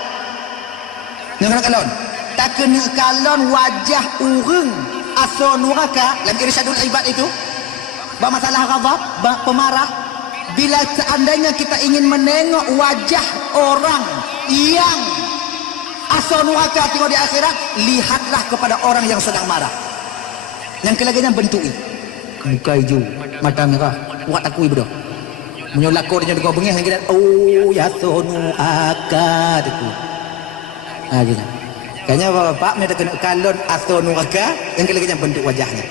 Nuraka kalon. Tak kena kalon wajah urung aso nuraka dalam irsyadul ibad itu. Masalah ghadab, pemarah. Bila seandainya kita ingin menengok wajah orang yang aso nuraka tengok di akhirat, lihatlah kepada orang yang sedang marah. Yang kelaginya bentuk ini. Muka hijau, mata merah, buat aku ibu dah. Menyolakor dia dengan bengih kita, oh ya sonu akad itu. Gitu. Kayaknya bapak mereka kena kalon asonu akad yang kelaginya bentuk wajahnya.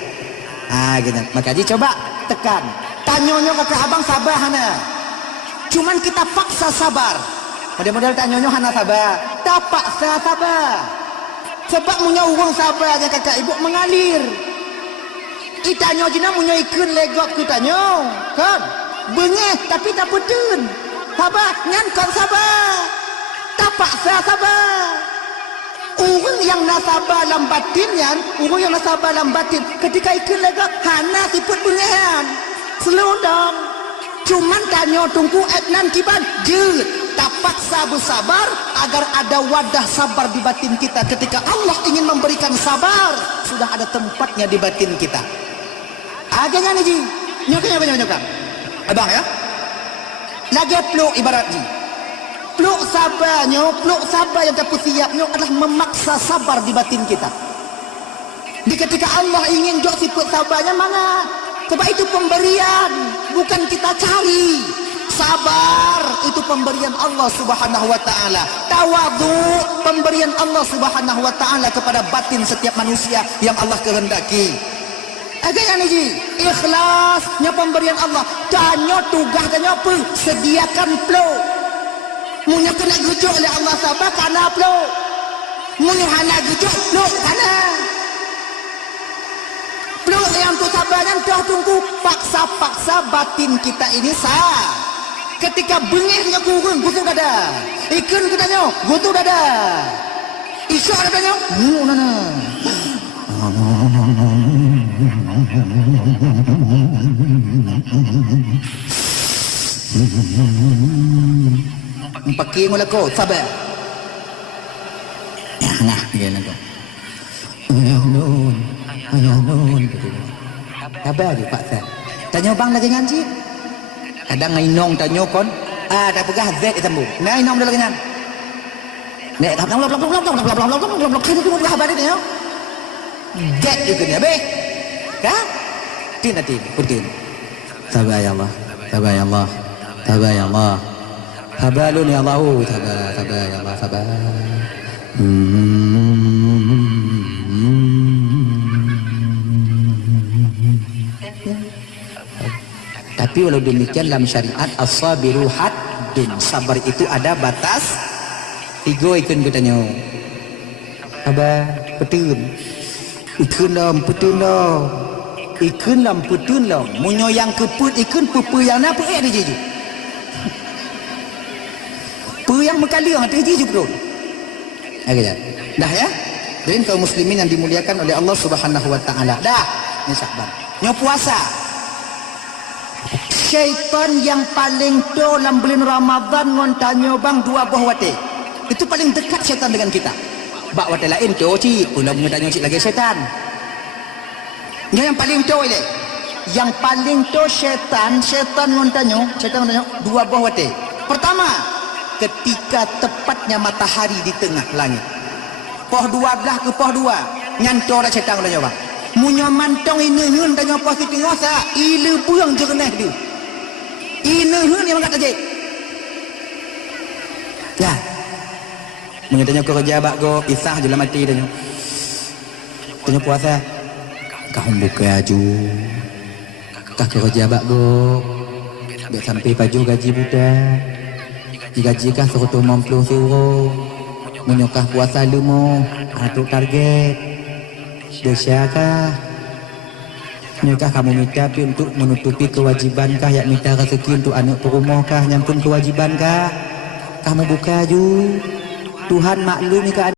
Gitu. Maka dia coba tekan. Tanyonyo kakak abang sabar hana. Cuman kita paksa sabar. Model-model tanyonyo hana sabar. Tak paksa sabar. Sebab punya uang sabarnya kakak ibu mengalir. Itanyo jina munyo ikun legok kutanyo kan bengeh tapi tak petun sabar ngan kon sabar tak paksa sabar. Orang yang nasabar dalam batin yan, orang yang nasabar dalam batin ketika ikun legok hana siput bengehan slow down. Cuman tanyo tunggu etnan kiban je tak paksa bersabar agar ada wadah sabar di batin kita. Ketika Allah ingin memberikan sabar, sudah ada tempatnya di batin kita. Jangan ni ji, nyokap. Abang ya. Lagi peluk ibarat ji. Peluk sabar yang kita siapnya adalah memaksa sabar di batin kita. Di ketika Allah ingin jok sifat sabarnya mana? Sebab itu pemberian, bukan kita cari. Sabar itu pemberian Allah Subhanahu Wa Taala. Tawadhu pemberian Allah Subhanahu Wa Taala kepada batin setiap manusia yang Allah kehendaki. Agaknya ni ikhlasnya pemberian Allah. Tanya tugas tanya apa? Sediakan flow. Munya kena gujuk oleh Allah sabar karena flow. Munya hana gujuk flow karena flow yang tu sabarnya dah tunggu paksa batin kita ini sah. Ketika bengihnya kurung gutuk dada. Ikan katanya gutuk dada. Isyak katanya nana. Pakai mula kau sabar. Nah, dia nak. Ayah nun. Sabar di Pak Sat. Tanya bang lagi ngaji. Kadang ngainong tanya kon. Dah pegah Z ditambung. Nah, inong dah lagi ngan. Nek tak blok. Kini tu pegah badan dia. Get itu ni habis. Kah? Tin. Sabar ya Allah. Habalun ya Allah. Sabar ya Allah. Sabar. Tapi walau demikian dalam syariat as-sabiru haddun, sabar itu ada batas. Tiga ikun katanya. Sabar, petun. Ikun lam petun lam. Munyo yang keput ikun pupu yang apa dia jeju. Pu yang mekali yang ada jeju bro. Dah ya. Jadi kaum muslimin yang dimuliakan oleh Allah Subhanahu Wa Taala. Dah. ni Syakban. Nyo puasa. Syaitan yang paling dalam bulan Ramadan ngon tanyo bang 2 buah wate. Itu paling dekat syaitan dengan kita. Bak wate lain tu cik, ulah mengedanyo cik lagi syaitan. Yang paling tu ile. Yang paling tu syaitan ngon tanyo 2 buah wate. Pertama, ketika tepatnya matahari di tengah langit. Poh 12 ke poh 2, nyantor dah syaitan tanyo bang. Munyo mantong ini tanyo poh di tengah sa, ile buang jerneh dia. Ini yang kata je. Ya. Mengatanya kau kerja bak go isah je lah mati tanya. Tanya puasa. Kau buka aju. Kau kerja bak go. Biar sampai paju gaji budak. Gaji kah 150 euro. Menyokah puasa lu mo. Atuk target. Dosa kah? Nyakah kamu minta untuk menutupi kewajibankah, yak minta rezeki untuk anak perumankah, nyampun kewajibankah? Kamu buka ju. Tuhan maklum ni keadaan.